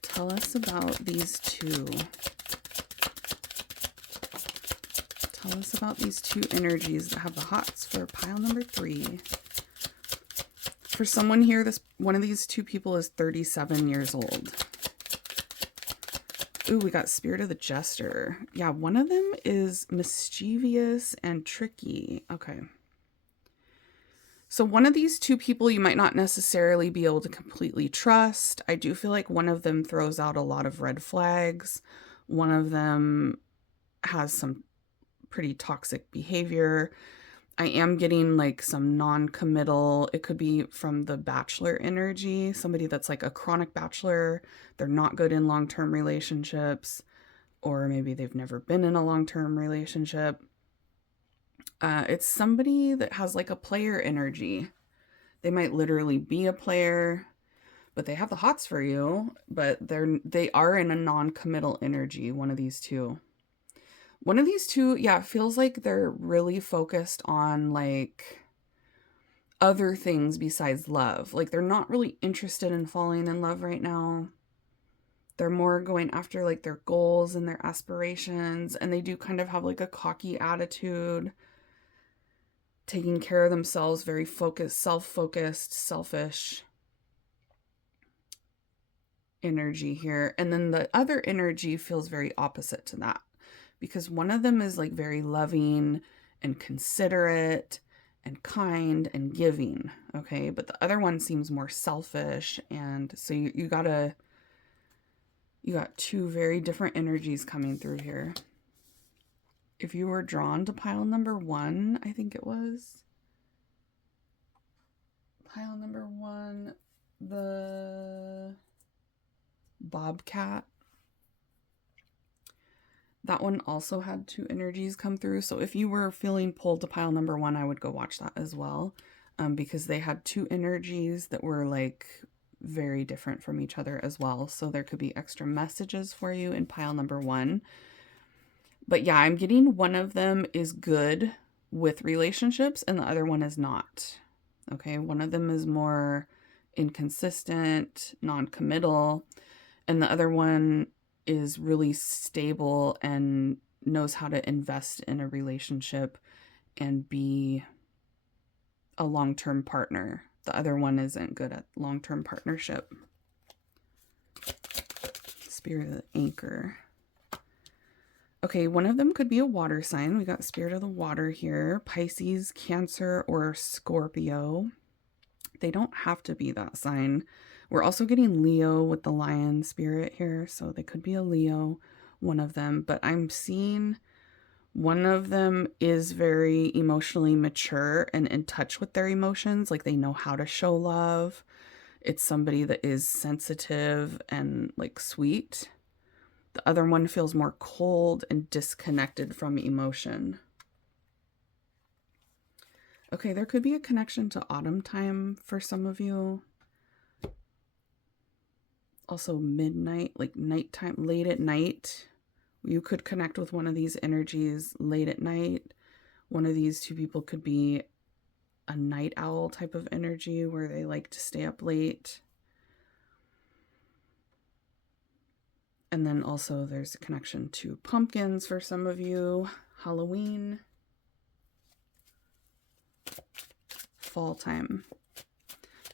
Tell us about these two. Tell us about these two energies that have the hots for pile number 3. For someone here, one of these two people is 37 years old. Ooh, we got Spirit of the Jester. Yeah, one of them is mischievous and tricky. Okay. So one of these two people you might not necessarily be able to completely trust. I do feel like one of them throws out a lot of red flags. One of them has some pretty toxic behavior. I am getting like some non-committal. It could be from the bachelor energy, somebody that's like a chronic bachelor. They're not good in long-term relationships, or maybe they've never been in a long-term relationship. It's somebody that has like a player energy. They might literally be a player, but they have the hots for you, but they are in a non-committal energy, one of these two. One of these two, yeah, feels like they're really focused on like other things besides love. Like they're not really interested in falling in love right now. They're more going after like their goals and their aspirations, and they do kind of have like a cocky attitude, taking care of themselves, very focused, self-focused, selfish energy here. And then the other energy feels very opposite to that, because one of them is like very loving and considerate and kind and giving, okay? But the other one seems more selfish, and so you got two very different energies coming through here. If you were drawn to pile number 1, I think it was pile number 1, the Bobcat. That one also had two energies come through. So if you were feeling pulled to pile number 1, I would go watch that as well, because they had two energies that were like very different from each other as well. So there could be extra messages for you in pile number 1. But yeah, I'm getting one of them is good with relationships and the other one is not. Okay, one of them is more inconsistent, non-committal, and the other one is really stable and knows how to invest in a relationship and be a long-term partner. The other one isn't good at long-term partnership. Spirit of the anchor. Okay, one of them could be a water sign. We got spirit of the water here. Pisces, Cancer, or Scorpio. They don't have to be that sign. We're also getting Leo with the lion spirit here, so they could be a Leo, one of them. But I'm seeing one of them is very emotionally mature and in touch with their emotions, like they know how to show love. It's somebody that is sensitive and like sweet. The other one feels more cold and disconnected from emotion. Okay, there could be a connection to autumn time for some of you. Also midnight, like nighttime, late at night. You could connect with one of these energies late at night. One of these two people could be a night owl type of energy where they like to stay up late. And then also there's a connection to pumpkins for some of you. Halloween. Fall time.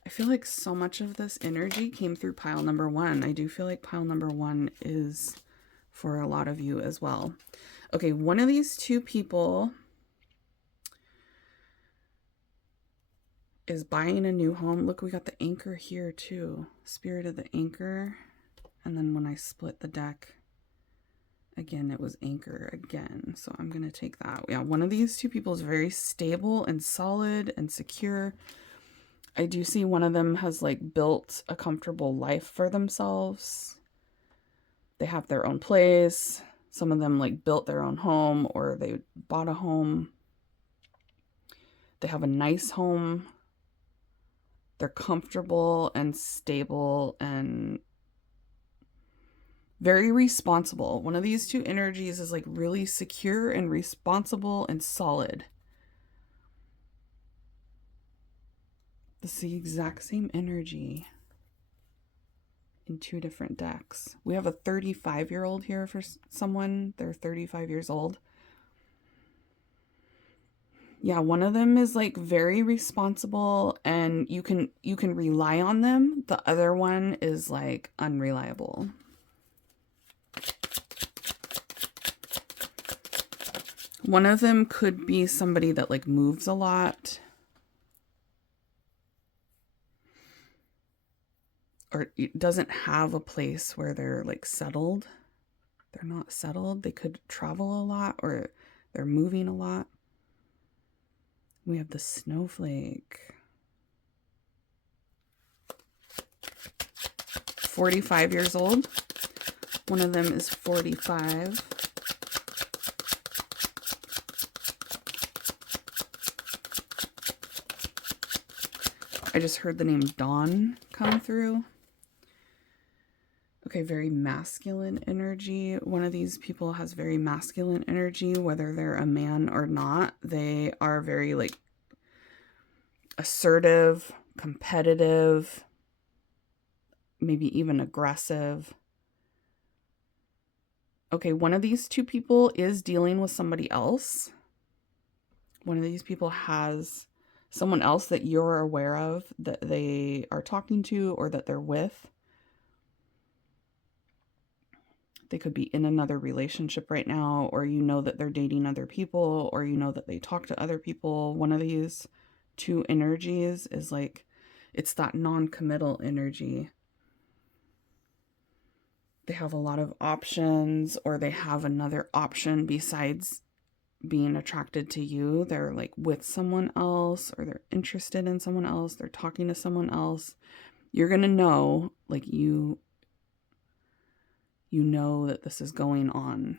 I feel like so much of this energy came through pile number 1. I do feel like pile number 1 is for a lot of you as well. Okay, one of these two people is buying a new home. Look, we got the anchor here too. Spirit of the anchor. And then when I split the deck, again, it was anchor again. So I'm going to take that. Yeah, one of these two people is very stable and solid and secure. I do see one of them has like built a comfortable life for themselves. They have their own place. Some of them like built their own home or they bought a home. They have a nice home. They're comfortable and stable and very responsible. One of these two energies is like really secure and responsible and solid. This is the exact same energy in two different decks. We have a 35-year-old here for someone. They're 35 years old. Yeah, one of them is like very responsible and you can rely on them. The other one is like unreliable. One of them could be somebody that like moves a lot. Or it doesn't have a place where they're like settled. They're not settled. They could travel a lot or they're moving a lot. We have the snowflake. 45 years old. One of them is 45. I just heard the name Dawn come through. Okay, very masculine energy. One of these people has very masculine energy, whether they're a man or not. They are very like assertive, competitive, maybe even aggressive. Okay, one of these two people is dealing with somebody else. One of these people has someone else that you're aware of that they are talking to or that they're with. They could be in another relationship right now, or you know that they're dating other people, or you know that they talk to other people. One of these two energies is like, it's that non-committal energy. They have a lot of options, or they have another option besides being attracted to you. They're like with someone else, or they're interested in someone else. They're talking to someone else. You're going to know, like you know that this is going on.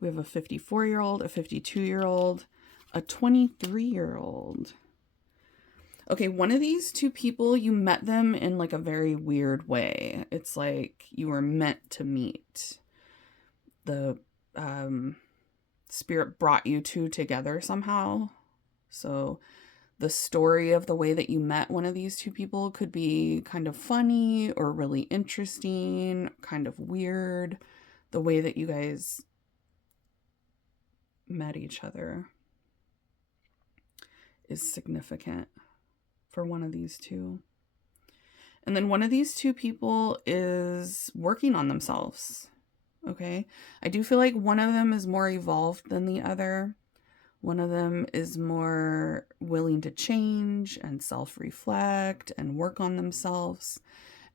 We have a 54-year-old, a 52-year-old, a 23-year-old. Okay, one of these two people, you met them in like a very weird way. It's like you were meant to meet. The spirit brought you two together somehow. So the story of the way that you met one of these two people could be kind of funny or really interesting, kind of weird. the way that you guys met each other is significant for one of these two. And then one of these two people is working on themselves. Okay. I do feel like one of them is more evolved than the other. One of them is more willing to change and self-reflect and work on themselves.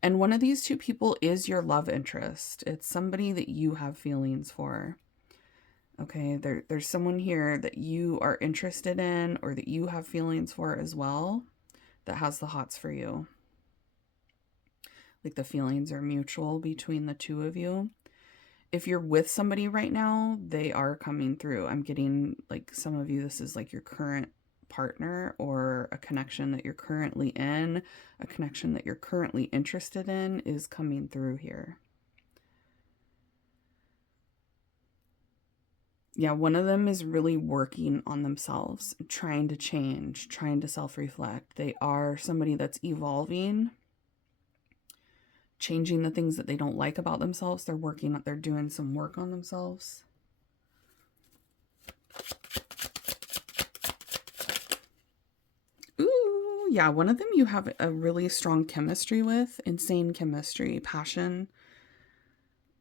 And one of these two people is your love interest. It's somebody that you have feelings for. Okay, there's someone here that you are interested in or that you have feelings for as well that has the hots for you. Like the feelings are mutual between the two of you. If you're with somebody right now, they are coming through. I'm getting like some of you, this is like your current partner or a connection that you're currently in, a connection that you're currently interested in is coming through here. Yeah, one of them is really working on themselves, trying to change, trying to self-reflect. They are somebody that's evolving, changing the things that they don't like about themselves. They're doing some work on themselves. Ooh, yeah, one of them you have a really strong chemistry with, insane chemistry, passion,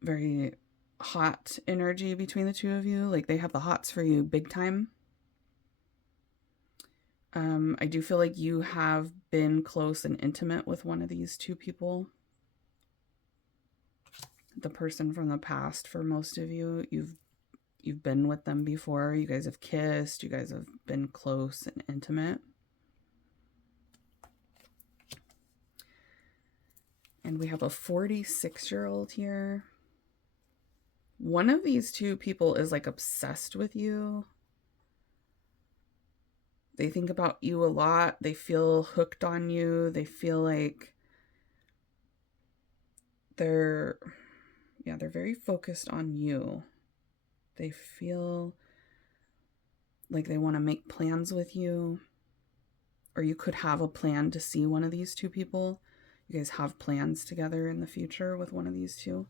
very hot energy between the two of you. Like they have the hots for you big time. I do feel like you have been close and intimate with one of these two people. The person from the past, for most of you, you've been with them before. You guys have kissed. You guys have been close and intimate. And we have a 46-year-old here. One of these two people is like obsessed with you. They think about you a lot. They feel hooked on you. They feel like they're very focused on you. They feel like they want to make plans with you. Or you could have a plan to see one of these two people. You guys have plans together in the future with one of these two.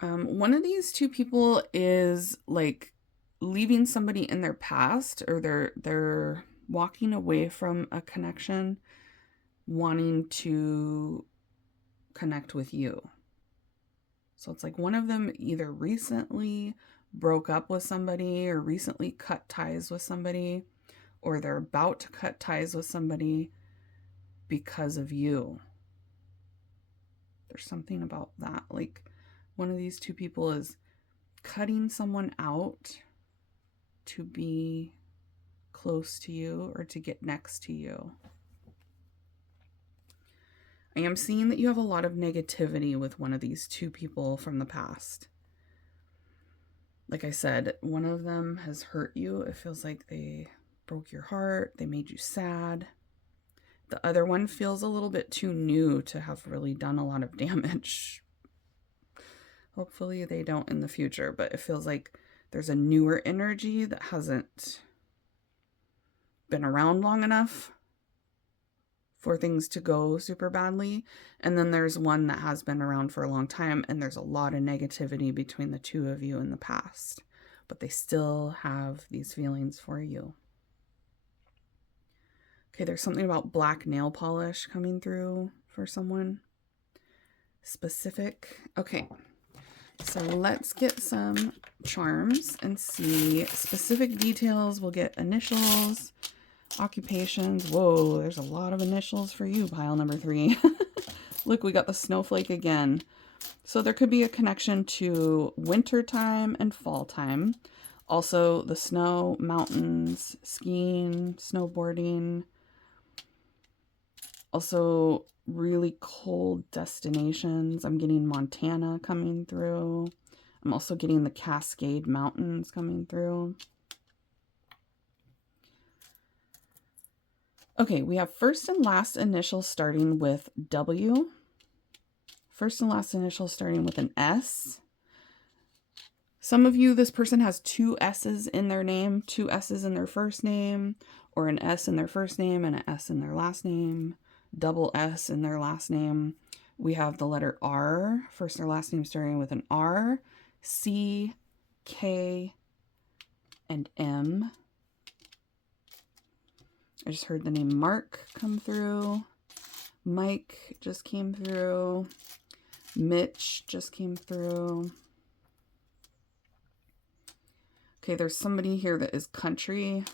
One of these two people is like leaving somebody in their past, or they're walking away from a connection, wanting to connect with you. So it's like one of them either recently broke up with somebody or recently cut ties with somebody, or they're about to cut ties with somebody because of you. There's something about that. Like one of these two people is cutting someone out to be close to you or to get next to you. I am seeing that you have a lot of negativity with one of these two people from the past. Like I said, one of them has hurt you. It feels like they broke your heart. They made you sad. The other one feels a little bit too new to have really done a lot of damage. Hopefully they don't in the future, but it feels like there's a newer energy that hasn't been around long enough for things to go super badly. And then there's one that has been around for a long time, and there's a lot of negativity between the two of you in the past, but they still have these feelings for you. Okay, there's something about black nail polish coming through for someone specific. Okay, so let's get some charms and see specific details. We'll get initials, occupations. Whoa, there's a lot of initials for you, pile number 3. Look, we got the snowflake again. So there could be a connection to winter time and fall time. Also the snow, mountains, skiing, snowboarding. Also really cold destinations. I'm getting Montana coming through. I'm also getting the Cascade Mountains coming through. Okay, we have first and last initial starting with W. First and last initial starting with an S. Some of you, this person has 2 S's in their name, 2 S's in their first name, or an S in their first name and an S in their last name. double S in their last name. We have the letter R, first or last name starting with an R, C, K, and M. I just heard the name Mark come through. Mike just came through. Mitch just came through. Okay, there's somebody here that is country.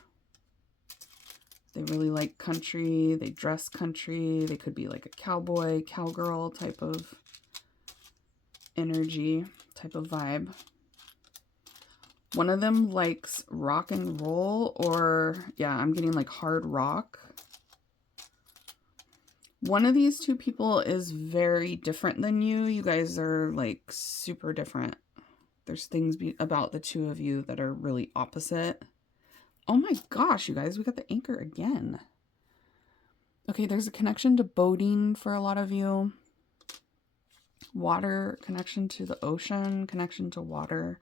They really like country. They dress country. They could be like a cowboy, cowgirl type of energy, type of vibe. One of them likes rock and roll, or yeah, I'm getting like hard rock. One of these two people is very different than you. You guys are like super different. There's things about the two of you that are really opposite. Oh my gosh, you guys, we got the anchor again. Okay, there's a connection to boating for a lot of you. Water, connection to the ocean, connection to water.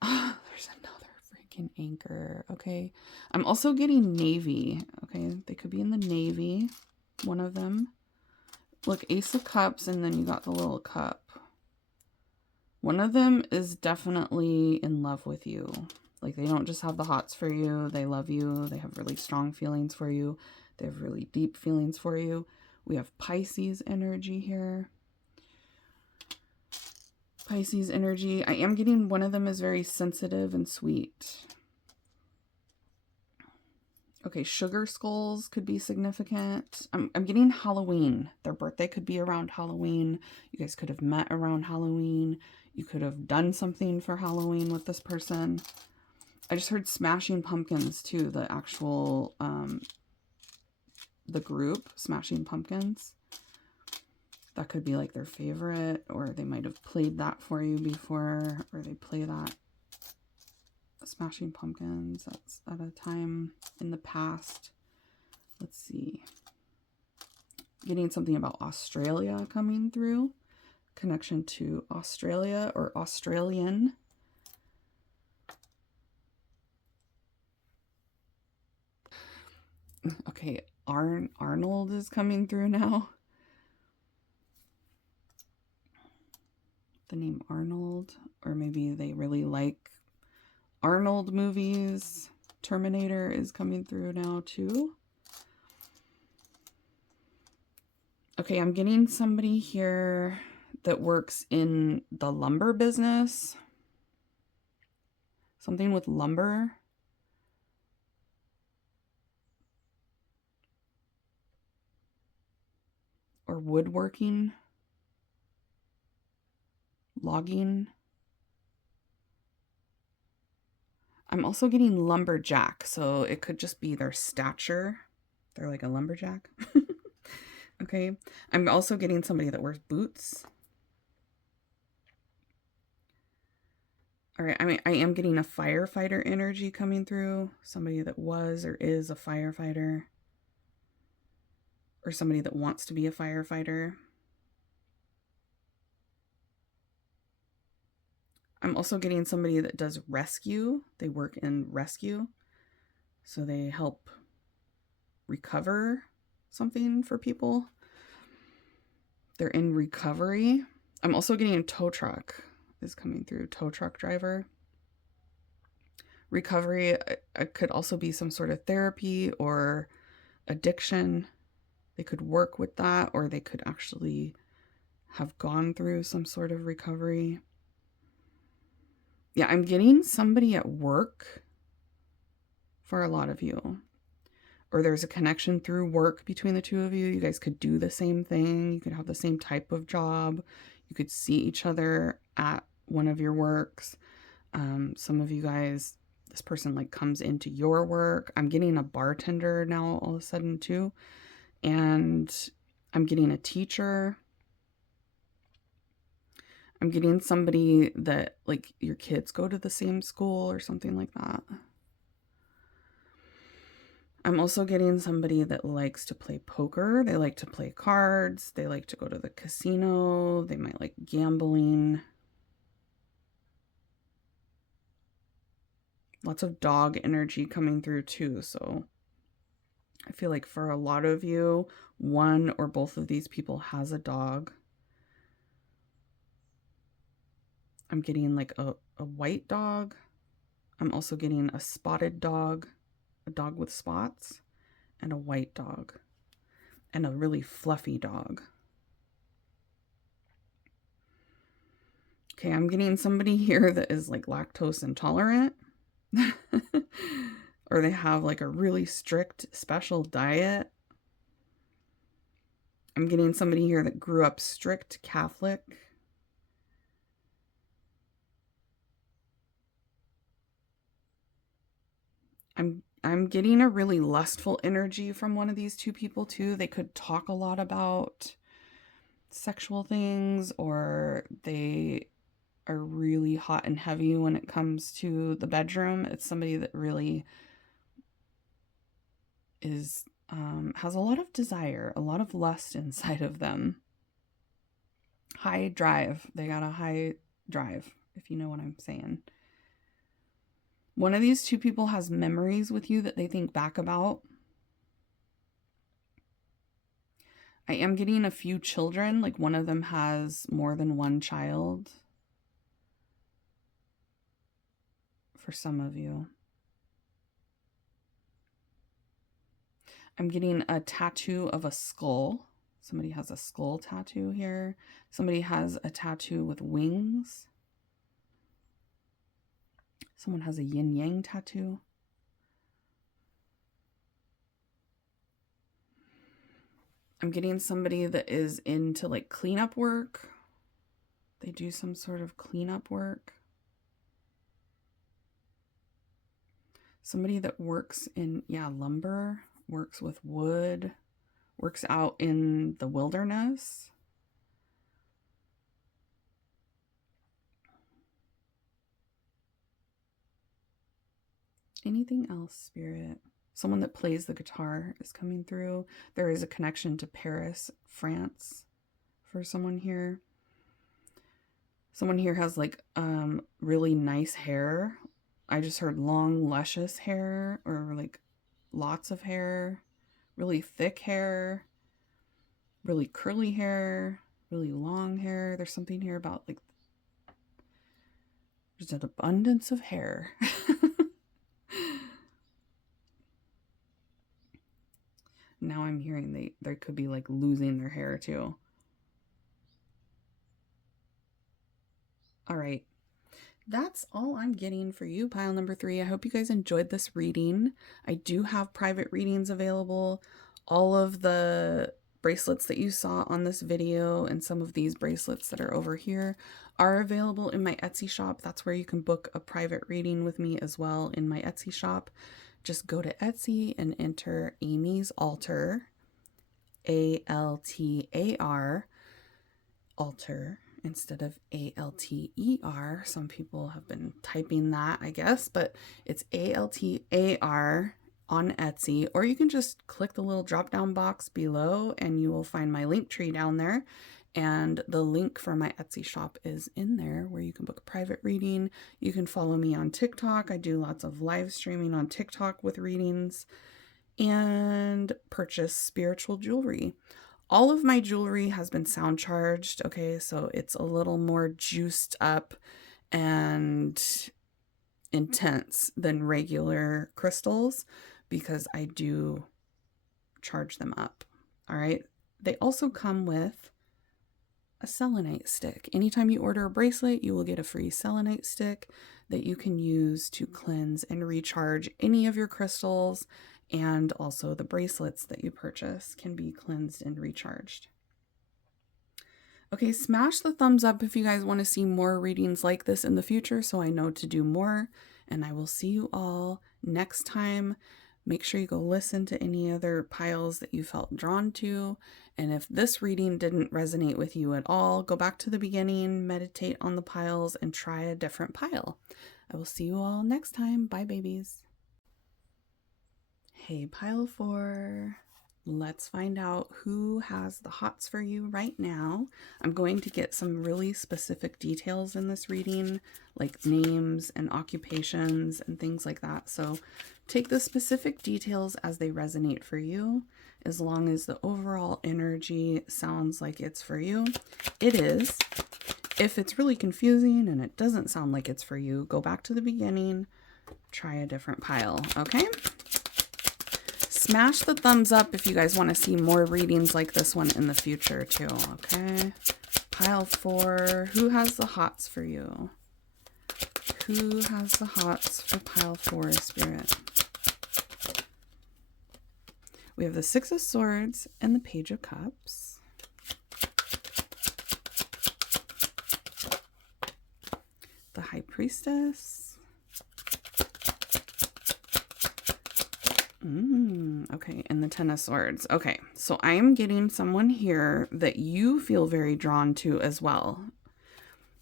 Ah, there's another freaking anchor. Okay, I'm also getting Navy. Okay, they could be in the Navy, one of them. Look, Ace of Cups, and then you got the little cup. One of them is definitely in love with you. Like, they don't just have the hots for you. They love you. They have really strong feelings for you. They have really deep feelings for you. We have Pisces energy here. Pisces energy. I am getting one of them is very sensitive and sweet. Okay, sugar skulls could be significant. I'm getting Halloween. Their birthday could be around Halloween. You guys could have met around Halloween. You could have done something for Halloween with this person. I just heard Smashing Pumpkins too, the actual, the group, Smashing Pumpkins. That could be like their favorite, or they might have played that for you before, or they play that. Smashing Pumpkins, that's at a time in the past. Let's see. Getting something about Australia coming through. Connection to Australia or Australian. Okay, Arnold is coming through now. The name Arnold, or maybe they really like Arnold movies. Terminator is coming through now too. Okay, I'm getting somebody here that works in the lumber business. Something with lumber. Or woodworking. Logging. I'm also getting lumberjack, so it could just be their stature. They're like a lumberjack. Okay. I'm also getting somebody that wears boots. All right. I mean, I am getting a firefighter energy coming through. Somebody that was or is a firefighter. Or somebody that wants to be a firefighter. I'm also getting somebody that does rescue. They work in rescue. So they help recover something for people. They're in recovery. I'm also getting a tow truck is coming through. Tow truck driver. Recovery could also be some sort of therapy or addiction. They could work with that, or they could actually have gone through some sort of recovery. Yeah, I'm getting somebody at work for a lot of you. Or there's a connection through work between the two of you. You guys could do the same thing. You could have the same type of job. You could see each other at one of your works. Some of you guys, this person like comes into your work. I'm getting a bartender now all of a sudden too. And I'm getting a teacher. I'm getting somebody that like your kids go to the same school or something like that. I'm also getting somebody that likes to play poker. They like to play cards. They like to go to the casino. They might like gambling. Lots of dog energy coming through too. So I feel like for a lot of you, one or both of these people has a dog. I'm getting like a white dog. I'm also getting a spotted dog, a dog with spots, and a white dog, and a really fluffy dog. Okay, I'm getting somebody here that is like lactose intolerant. Or they have like a really strict special diet. I'm getting somebody here that grew up strict Catholic. I'm getting a really lustful energy from one of these two people too. They could talk a lot about sexual things, or they are really hot and heavy when it comes to the bedroom. It's somebody that really is has a lot of desire, a lot of lust inside of them. High drive. They got a high drive, if you know what I'm saying. One of these two people has memories with you that they think back about. I am getting a few children, like one of them has more than one child for some of you. I'm getting a tattoo of a skull. Somebody has a skull tattoo here. Somebody has a tattoo with wings. Someone has a yin yang tattoo. I'm getting somebody that is into like cleanup work. They do some sort of cleanup work. Somebody that works in, lumber, works with wood, works out in the wilderness. Anything else, Spirit? Someone that plays the guitar is coming through. There is a connection to Paris, France for someone here. Someone here has like really nice hair. I just heard long, luscious hair, or like lots of hair, really thick hair, really curly hair, really long hair. There's something here about like there's an abundance of hair. Now I'm hearing they could be like losing their hair too. All right. That's all I'm getting for you, pile number 3. I hope you guys enjoyed this reading. I do have private readings available. All of the bracelets that you saw on this video and some of these bracelets that are over here are available in my Etsy shop. That's where you can book a private reading with me as well in my Etsy shop. Just go to Etsy and enter Amy's Altar, ALTAR, Altar, instead of ALTER. Some people have been typing that, I guess, but it's ALTAR on Etsy, or you can just click the little drop down box below and you will find my link tree down there. And the link for my Etsy shop is in there where you can book a private reading. You can follow me on TikTok. I do lots of live streaming on TikTok with readings, and purchase spiritual jewelry. All of my jewelry has been sound charged, okay? So it's a little more juiced up and intense than regular crystals because I do charge them up, all right? They also come with a selenite stick. Anytime you order a bracelet, you will get a free selenite stick that you can use to cleanse and recharge any of your crystals, and also the bracelets that you purchase can be cleansed and recharged. Okay, smash the thumbs up if you guys want to see more readings like this in the future so I know to do more, and I will see you all next time. Make sure you go listen to any other piles that you felt drawn to. And if this reading didn't resonate with you at all, go back to the beginning, meditate on the piles, and try a different pile. I will see you all next time. Bye, babies. Hey, pile 4. Let's find out who has the hots for you right now. I'm going to get some really specific details in this reading, like names and occupations and things like that. So take the specific details as they resonate for you, as long as the overall energy sounds like it's for you. It is. If it's really confusing and it doesn't sound like it's for you, go back to the beginning, try a different pile, okay? Smash the thumbs up if you guys want to see more readings like this one in the future too, okay? Pile 4, who has the hots for you? Who has the hots for pile 4, Spirit? We have the 6 of Swords and the Page of Cups. The High Priestess. Okay, and the 10 of Swords. Okay, so I am getting someone here that you feel very drawn to as well.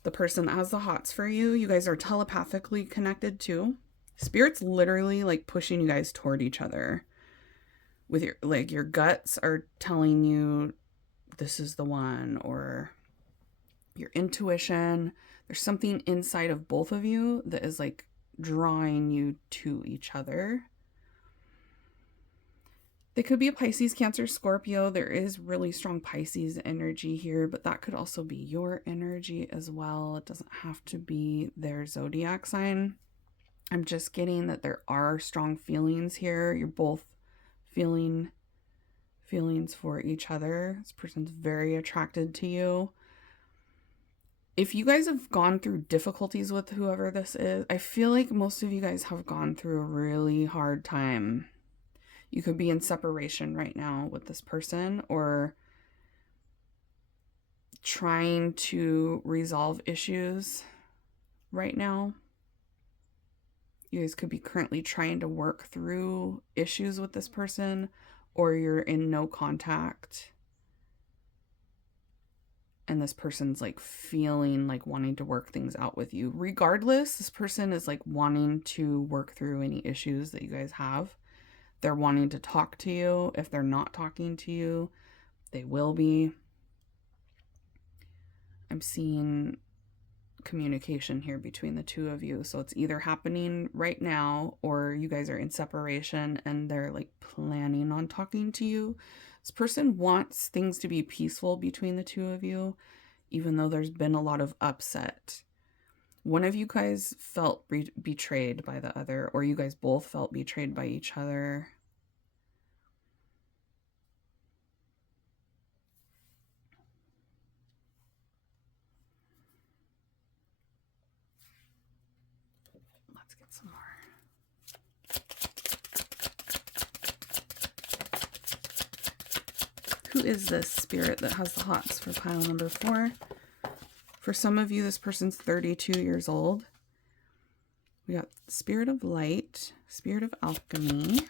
The person that has the hots for you, you guys are telepathically connected too. Spirit's literally like pushing you guys toward each other. With your, like, your guts are telling you this is the one, or your intuition. There's something inside of both of you that is like drawing you to each other. They could be a Pisces, Cancer, Scorpio. There is really strong Pisces energy here, but that could also be your energy as well. It doesn't have to be their zodiac sign. I'm just getting that there are strong feelings here. You're both feeling feelings for each other. This person's very attracted to you. If you guys have gone through difficulties with whoever this is, I feel like most of you guys have gone through a really hard time. You could be in separation right now with this person, or trying to resolve issues right now. You guys could be currently trying to work through issues with this person, or you're in no contact and this person's like feeling like wanting to work things out with you. Regardless, this person is like wanting to work through any issues that you guys have. They're wanting to talk to you. If they're not talking to you, they will be. I'm seeing communication here between the two of you. So it's either happening right now, or you guys are in separation and they're like planning on talking to you. This person wants things to be peaceful between the two of you, even though there's been a lot of upset. One of you guys felt betrayed by the other, or you guys both felt betrayed by each other. Let's get some more. Who is this spirit that has the hots for pile number 4? For some of you, this person's 32 years old. We got Spirit of Light, Spirit of Alchemy,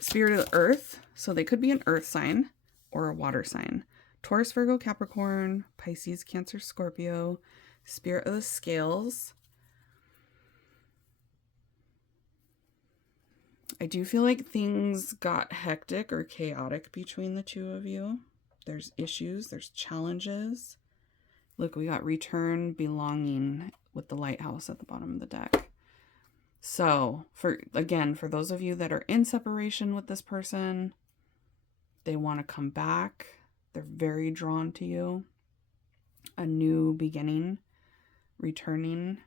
Spirit of Earth. So they could be an earth sign or a water sign. Taurus, Virgo, Capricorn, Pisces, Cancer, Scorpio, Spirit of the Scales. I do feel like things got hectic or chaotic between the two of you. There's issues, there's challenges. Look, we got return, belonging with the lighthouse at the bottom of the deck. So, for those of you that are in separation with this person, they want to come back. They're very drawn to you. A new beginning, returning.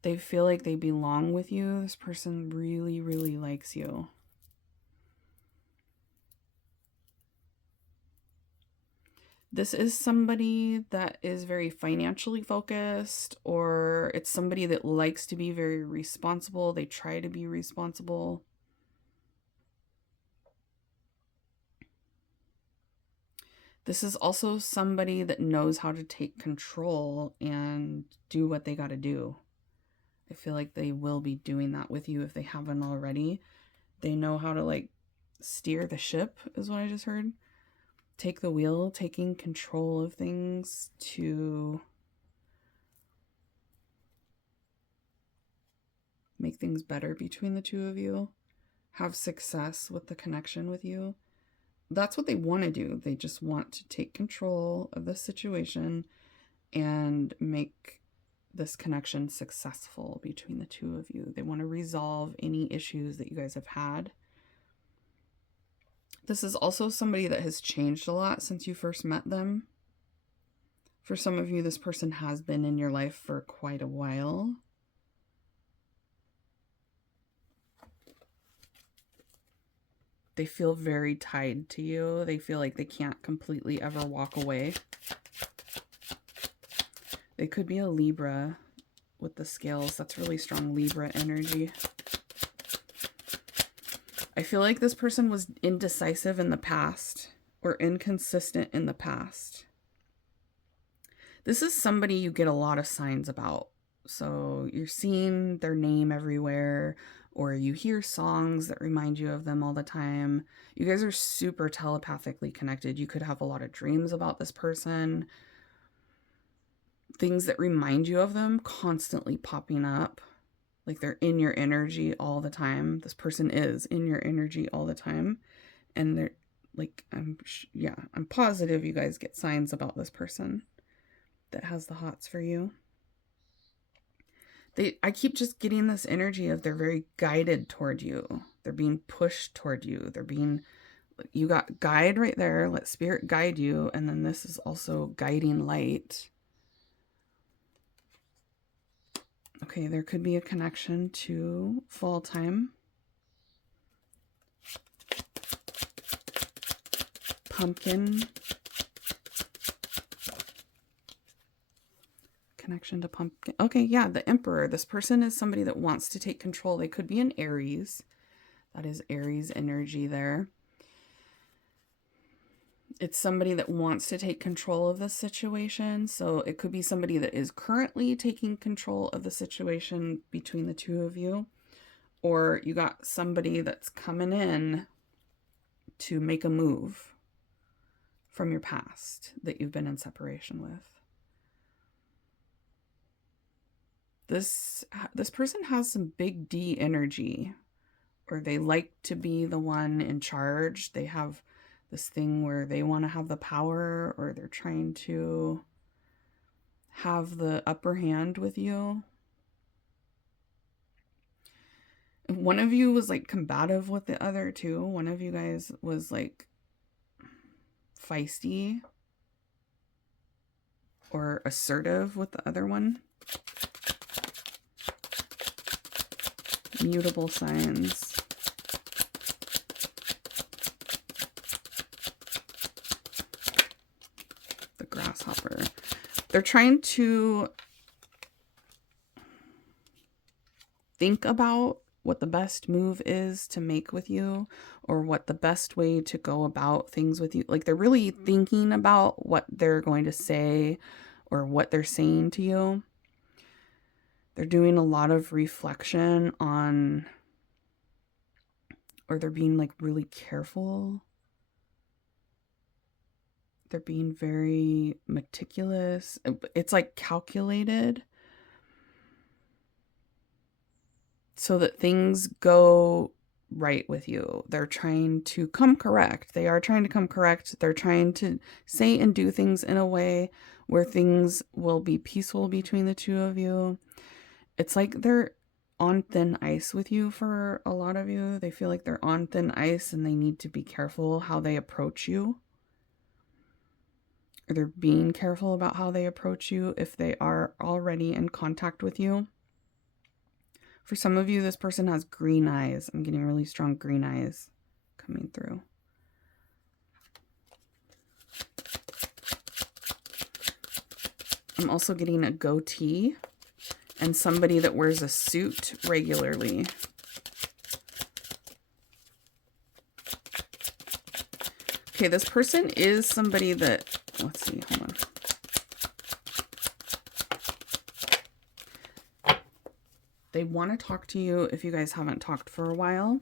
They feel like they belong with you. This person really, really likes you. This is somebody that is very financially focused, or it's somebody that likes to be very responsible. They try to be responsible. This is also somebody that knows how to take control and do what they got to do. I feel like they will be doing that with you if they haven't already. They know how to like steer the ship, is what I just heard. Take the wheel, taking control of things to make things better between the two of you. have success with the connection with you. That's what they want to do. They just want to take control of the situation and make this connection successful between the two of you. They want to resolve any issues that you guys have had. This is also somebody that has changed a lot since you first met them. For some of you, this person has been in your life for quite a while. They feel very tied to you. They feel like they can't completely ever walk away. They could be a Libra with the scales. That's really strong Libra energy. I feel like this person was indecisive in the past or inconsistent in the past. This is somebody you get a lot of signs about. So you're seeing their name everywhere, or you hear songs that remind you of them all the time. You guys are super telepathically connected. You could have a lot of dreams about this person. Things that remind you of them constantly popping up. Like they're in your energy all the time. This person is in your energy all the time. And they're like, I'm positive you guys get signs about this person that has the hots for you. I keep just getting this energy of they're very guided toward you. They're being pushed toward you. You got guide right there. Let spirit guide you. And then this is also guiding light. Okay, there could be a connection to fall time. Pumpkin. Connection to pumpkin. Okay, yeah, the Emperor. This person is somebody that wants to take control. They could be an Aries. That is Aries energy there. It's somebody that wants to take control of the situation. So it could be somebody that is currently taking control of the situation between the two of you. Or you got somebody that's coming in to make a move from your past that you've been in separation with. This person has some big D energy, or they like to be the one in charge. They have this thing where they want to have the power, or they're trying to have the upper hand with you. One of you was like combative with the other two. One of you guys was like feisty or assertive with the other one. Mutable signs. The grasshopper. They're trying to think about what the best move is to make with you, or what the best way to go about things with you. Like they're really thinking about what they're going to say or what they're saying to you. They're doing a lot of reflection on, or they're being like really careful. They're being very meticulous. It's like calculated so that things go right with you. They're trying to come correct. They are trying to come correct. They're trying to say and do things in a way where things will be peaceful between the two of you. It's like they're on thin ice with you for a lot of you. They feel like they're on thin ice and they need to be careful how they approach you. Or they're being careful about how they approach you if they are already in contact with you. For some of you, this person has green eyes. I'm getting really strong green eyes coming through. I'm also getting a goatee and somebody that wears a suit regularly. Okay, this person is somebody that, let's see, hold on. They want to talk to you if you guys haven't talked for a while.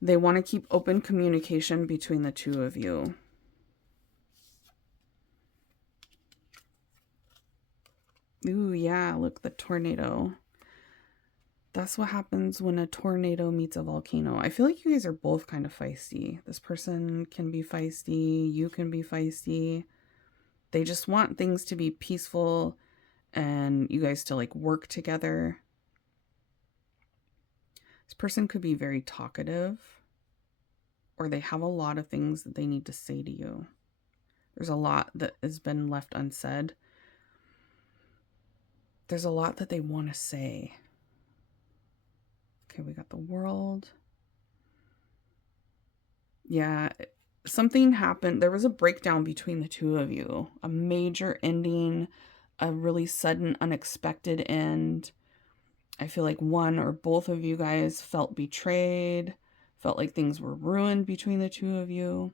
They want to keep open communication between the two of you. Ooh, yeah, look, the tornado. That's what happens when a tornado meets a volcano. I feel like you guys are both kind of feisty. This person can be feisty, you can be feisty. They just want things to be peaceful and you guys to like work together. This person could be very talkative, or they have a lot of things that they need to say to you. There's a lot that has been left unsaid. There's a lot that they want to say. Okay, we got the World. Yeah, something happened. There was a breakdown between the two of you. A major ending, a really sudden, unexpected end. I feel like one or both of you guys felt betrayed, felt like things were ruined between the two of you.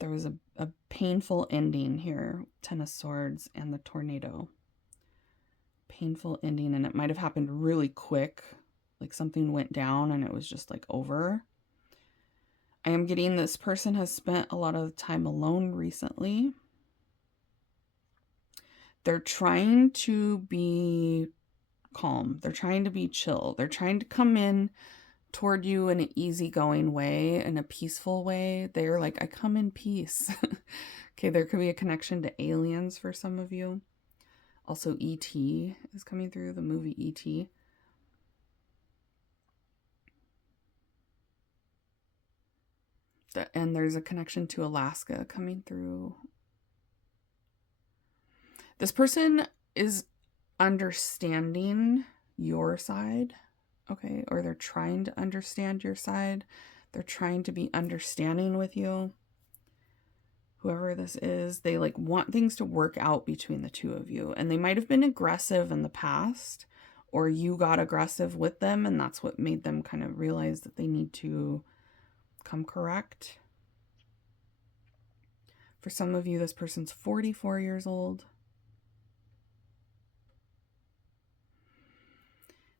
There was a painful ending here. Ten of Swords and the tornado. Painful ending, and it might have happened really quick. Like something went down and it was just like over. I am getting this person has spent a lot of time alone recently. They're trying to be calm. They're trying to be chill. They're trying to come in toward you in an easygoing way, in a peaceful way. They're like, I come in peace. Okay, there could be a connection to aliens for some of you. Also, E.T. is coming through, the movie E.T. And there's a connection to Alaska coming through. This person is understanding your side, okay? Or they're trying to understand your side. They're trying to be understanding with you. Whoever this is, they like want things to work out between the two of you. And they might have been aggressive in the past, or you got aggressive with them, and that's what made them kind of realize that they need to come correct. For some of you, this person's 44 years old.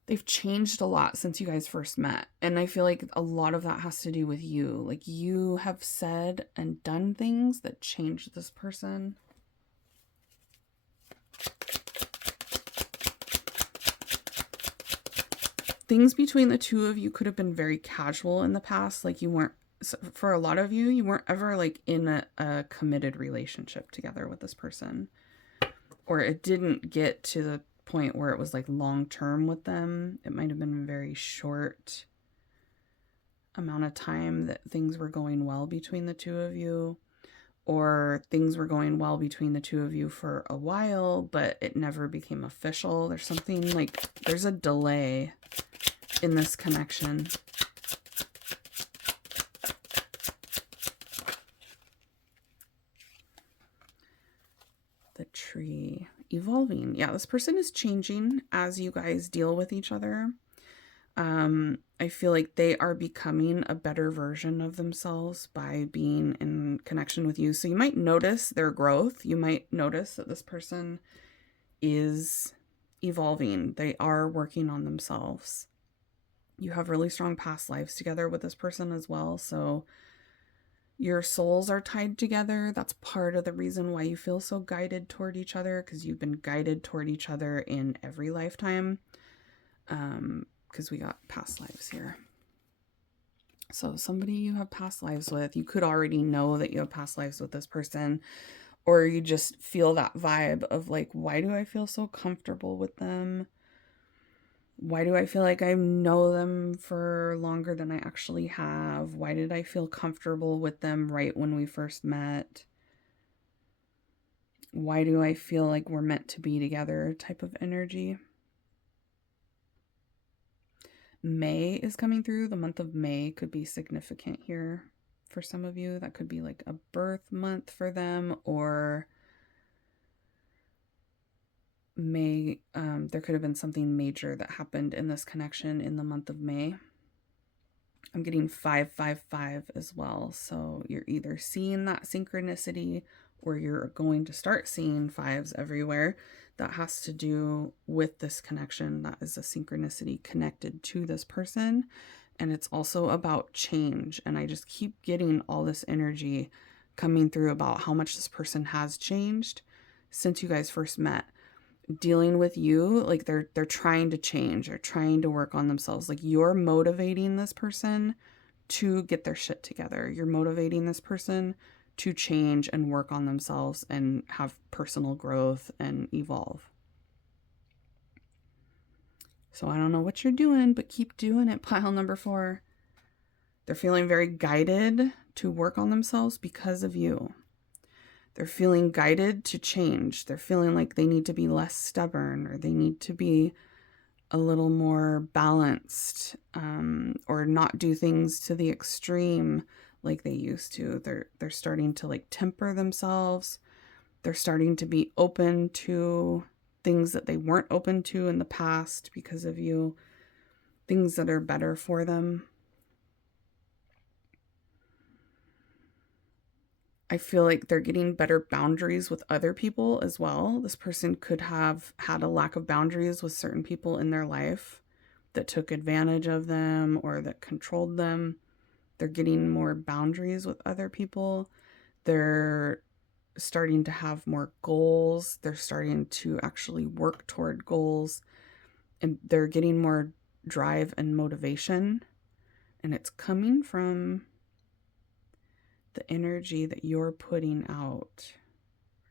They've changed a lot since you guys first met. And I feel like a lot of that has to do with you. Like you have said and done things that changed this person. Things between the two of you could have been very casual in the past. Like you weren't, for a lot of you, you weren't ever like in a committed relationship together with this person. Or it didn't get to the point where it was like long term with them. It might have been a very short amount of time that things were going well between the two of you, or things were going well between the two of you for a while, but it never became official. There's something like there's a delay in this connection. The Tree. Evolving. Yeah, this person is changing as you guys deal with each other. I feel like they are becoming a better version of themselves by being in connection with you. So you might notice their growth. You might notice that this person is evolving. They are working on themselves. You have really strong past lives together with this person as well. So your souls are tied together. That's part of the reason why you feel so guided toward each other, because you've been guided toward each other in every lifetime. Because we got past lives here. So somebody you have past lives with, you could already know that you have past lives with this person, or you just feel that vibe of like, why do I feel so comfortable with them? Why do I feel like I know them for longer than I actually have? Why did I feel comfortable with them right when we first met? Why do I feel like we're meant to be together type of energy? May is coming through. The month of May could be significant here for some of you. That could be like a birth month for them, or May, there could have been something major that happened in this connection in the month of May. I'm getting 555 as well. So you're either seeing that synchronicity or you're going to start seeing fives everywhere. That has to do with this connection. That is a synchronicity connected to this person. And it's also about change. And I just keep getting all this energy coming through about how much this person has changed since you guys first met. dealing with you, like they're trying to change or trying to work on themselves. Like you're motivating this person to get their shit together. You're motivating this person to change and work on themselves and have personal growth and evolve. So I don't know what you're doing, but keep doing it, pile number 4. They're feeling very guided to work on themselves because of you. They're feeling guided to change. They're feeling like they need to be less stubborn, or they need to be a little more balanced, or not do things to the extreme like they used to. They're starting to like temper themselves. They're starting to be open to things that they weren't open to in the past because of you, things that are better for them. I feel like they're getting better boundaries with other people as well. This person could have had a lack of boundaries with certain people in their life that took advantage of them or that controlled them. They're getting more boundaries with other people. They're starting to have more goals. They're starting to actually work toward goals, and they're getting more drive and motivation. And it's coming from the energy that you're putting out.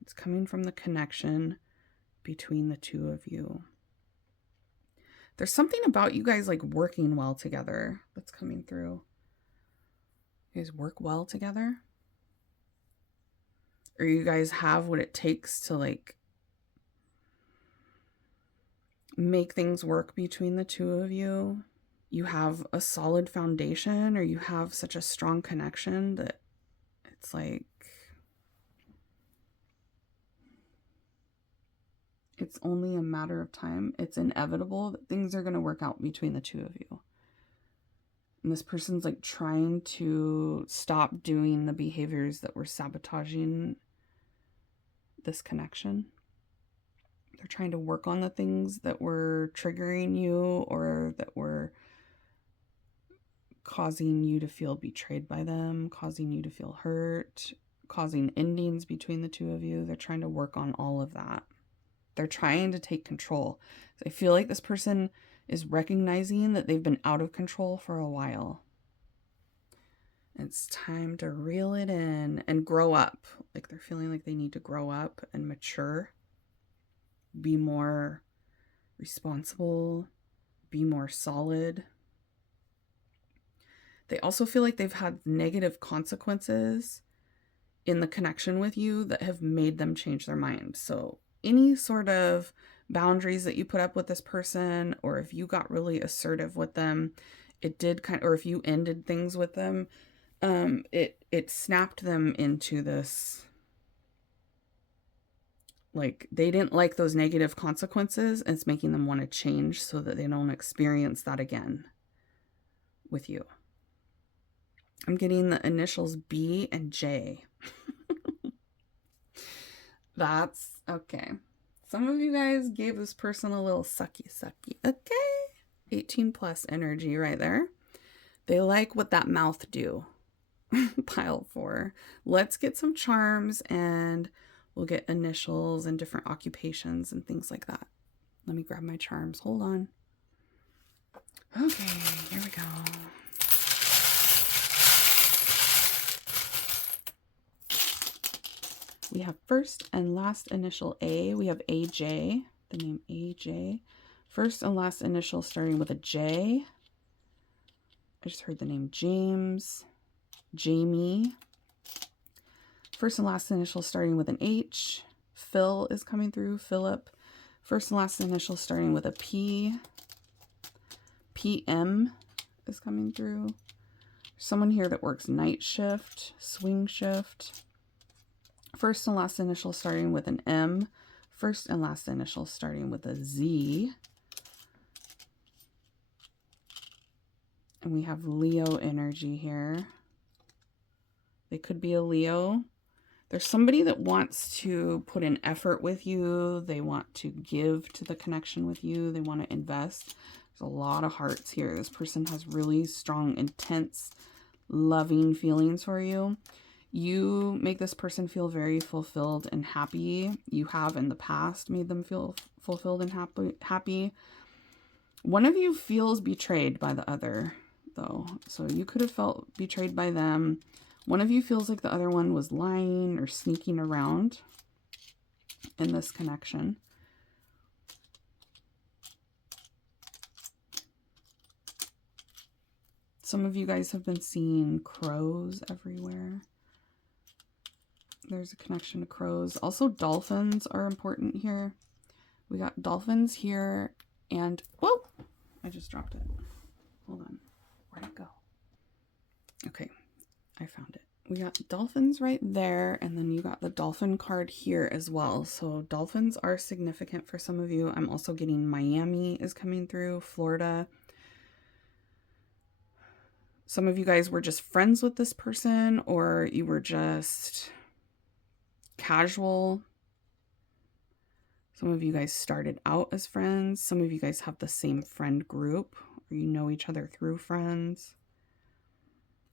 It's coming from the connection between the two of you. There's something about you guys like working well together that's coming through. You guys work well together? Or you guys have what it takes to like make things work between the two of you? You have a solid foundation, or you have such a strong connection that it's like it's only a matter of time. It's inevitable that things are going to work out between the two of you. And this person's like trying to stop doing the behaviors that were sabotaging this connection. They're trying to work on the things that were triggering you or that were causing you to feel betrayed by them, causing you to feel hurt, causing endings between the two of you. They're trying to work on all of that. They're trying to take control. I feel like this person is recognizing that they've been out of control for a while. It's time to reel it in and grow up. Like they're feeling like they need to grow up and mature, be more responsible, be more solid. They also feel like they've had negative consequences in the connection with you that have made them change their mind. So any sort of boundaries that you put up with this person, or if you got really assertive with them, it did kind of, or if you ended things with them, it snapped them into this, like they didn't like those negative consequences, and it's making them want to change so that they don't experience that again with you. I'm getting the initials B and J. That's okay. Some of you guys gave this person a little sucky. Okay. 18 plus energy right there. They like what that mouth do. Pile 4. Let's get some charms and we'll get initials and different occupations and things like that. Let me grab my charms. Hold on. Okay, here we go. We have first and last initial A. We have AJ, the name AJ. First and last initial starting with a J. I just heard the name James, Jamie. First and last initial starting with an H. Phil is coming through, Philip. First and last initial starting with a P. PM is coming through. Someone here that works night shift, swing shift. First and last initial starting with an M. First and last initial starting with a Z. And we have Leo energy here. They could be a Leo. There's somebody that wants to put in effort with you. They want to give to the connection with you. They want to invest. There's a lot of hearts here. This person has really strong, intense, loving feelings for you. You make this person feel very fulfilled and happy. You have in the past made them feel fulfilled and happy. One of you feels betrayed by the other, though. So you could have felt betrayed by them. One of you feels like the other one was lying or sneaking around in this connection. Some of you guys have been seeing crows everywhere. There's a connection to crows. Also, dolphins are important here. We got dolphins here and... Whoa! I just dropped it. Hold on. Where'd it go? Okay, I found it. We got dolphins right there, and then you got the dolphin card here as well. So dolphins are significant for some of you. I'm also getting Miami is coming through, Florida. Some of you guys were just friends with this person, or you were just casual. Some of you guys started out as friends. Some of you guys have the same friend group, or you know each other through friends.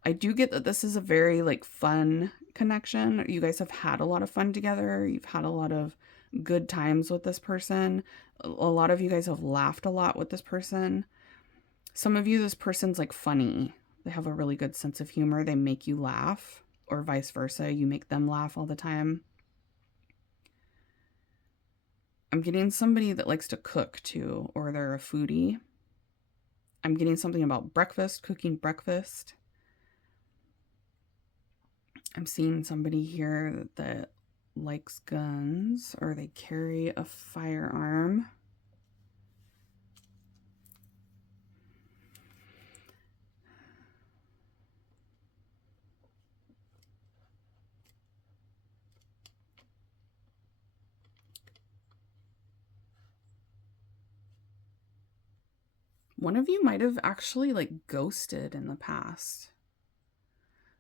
I do get that this is a very like fun connection. You guys have had a lot of fun together. You've had a lot of good times with this person. A lot of you guys have laughed a lot with this person. Some of you, this person's like funny. They have a really good sense of humor. They make you laugh, or vice versa. You make them laugh all the time. I'm getting somebody that likes to cook too, or they're a foodie. I'm getting something about breakfast, cooking breakfast. I'm seeing somebody here that likes guns, or they carry a firearm. One of you might have actually like ghosted in the past.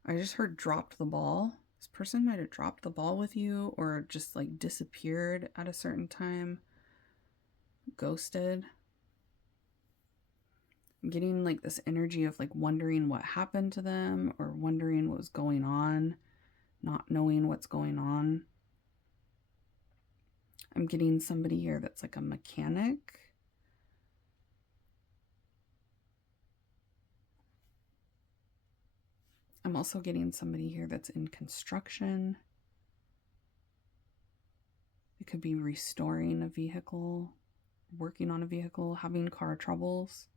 I just heard dropped the ball. This person might have dropped the ball with you, or just like disappeared at a certain time. Ghosted. I'm getting like this energy of like wondering what happened to them, or wondering what was going on, not knowing what's going on. I'm getting somebody here that's like a mechanic. I'm also getting somebody here that's in construction. It could be restoring a vehicle, working on a vehicle, having car troubles.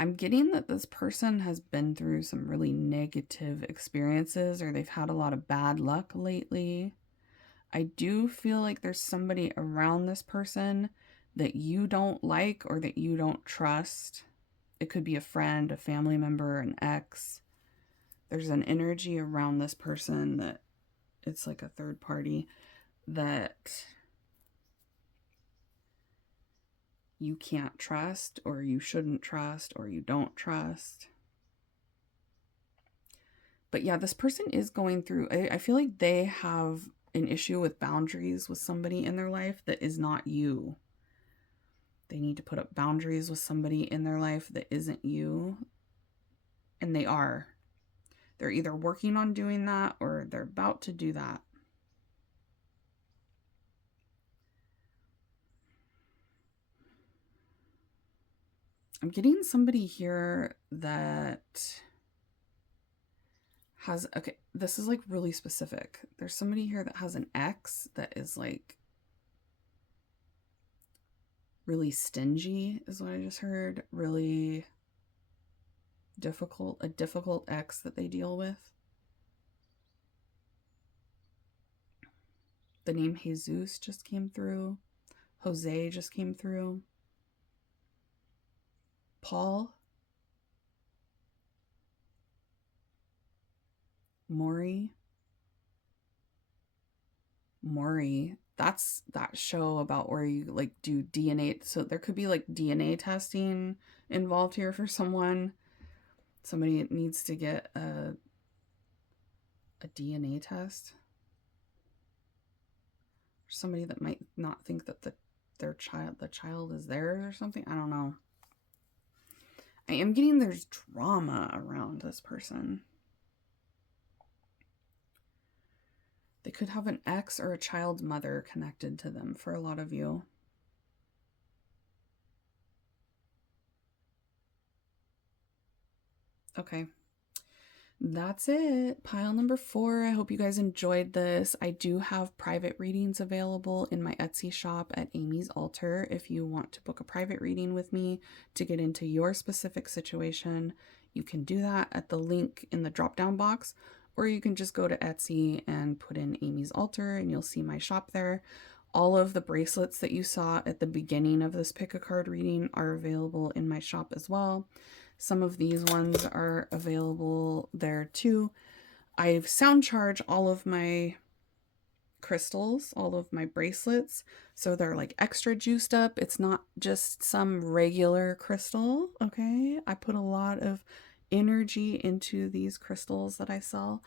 I'm getting that this person has been through some really negative experiences, or they've had a lot of bad luck lately. I do feel like there's somebody around this person that you don't like, or that you don't trust. It could be a friend, a family member, an ex. There's an energy around this person that it's like a third party that you can't trust, or you shouldn't trust, or you don't trust. But yeah, this person is going through, I feel like they have an issue with boundaries with somebody in their life that is not you. They need to put up boundaries with somebody in their life that isn't you. And they are. They're either working on doing that, or they're about to do that. I'm getting somebody here that has, okay, this is like really specific. There's somebody here that has an ex that is like really stingy, is what I just heard. Really difficult, a difficult ex that they deal with. The name Jesus just came through. Jose just came through. Paul. Maury. That's that show about where you like do DNA. So there could be like DNA testing involved here for someone. Somebody needs to get a DNA test. Somebody that might not think that the child is theirs or something. I don't know. I am getting there's drama around this person. They could have an ex or a child's mother connected to them for a lot of you. Okay. That's it. Pile number 4. I hope you guys enjoyed this. I do have private readings available in my Etsy shop at Amy's Altar. If you want to book a private reading with me to get into your specific situation, you can do that at the link in the drop down box, or you can just go to Etsy and put in Amy's Altar and you'll see my shop there. All of the bracelets that you saw at the beginning of this pick a card reading are available in my shop as well. Some of these ones are available there too. I've sound charged all of my crystals, all of my bracelets, so they're like extra juiced up. It's not just some regular crystal, okay? I put a lot of energy into these crystals that I sell.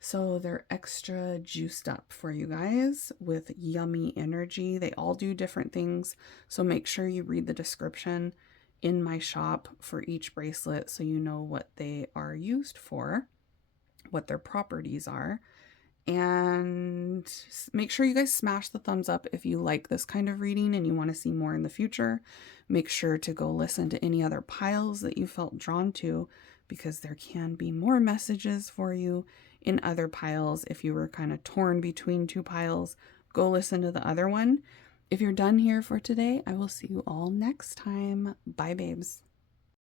So they're extra juiced up for you guys with yummy energy. They all do different things. So make sure you read the description in my shop for each bracelet so you know what they are used for, what their properties are. And make sure you guys smash the thumbs up if you like this kind of reading and you want to see more in the future. Make sure to go listen to any other piles that you felt drawn to, because there can be more messages for you in other piles. If you were kind of torn between two piles, go listen to the other one. If you're done here for today, I will see you all next time. Bye, babes.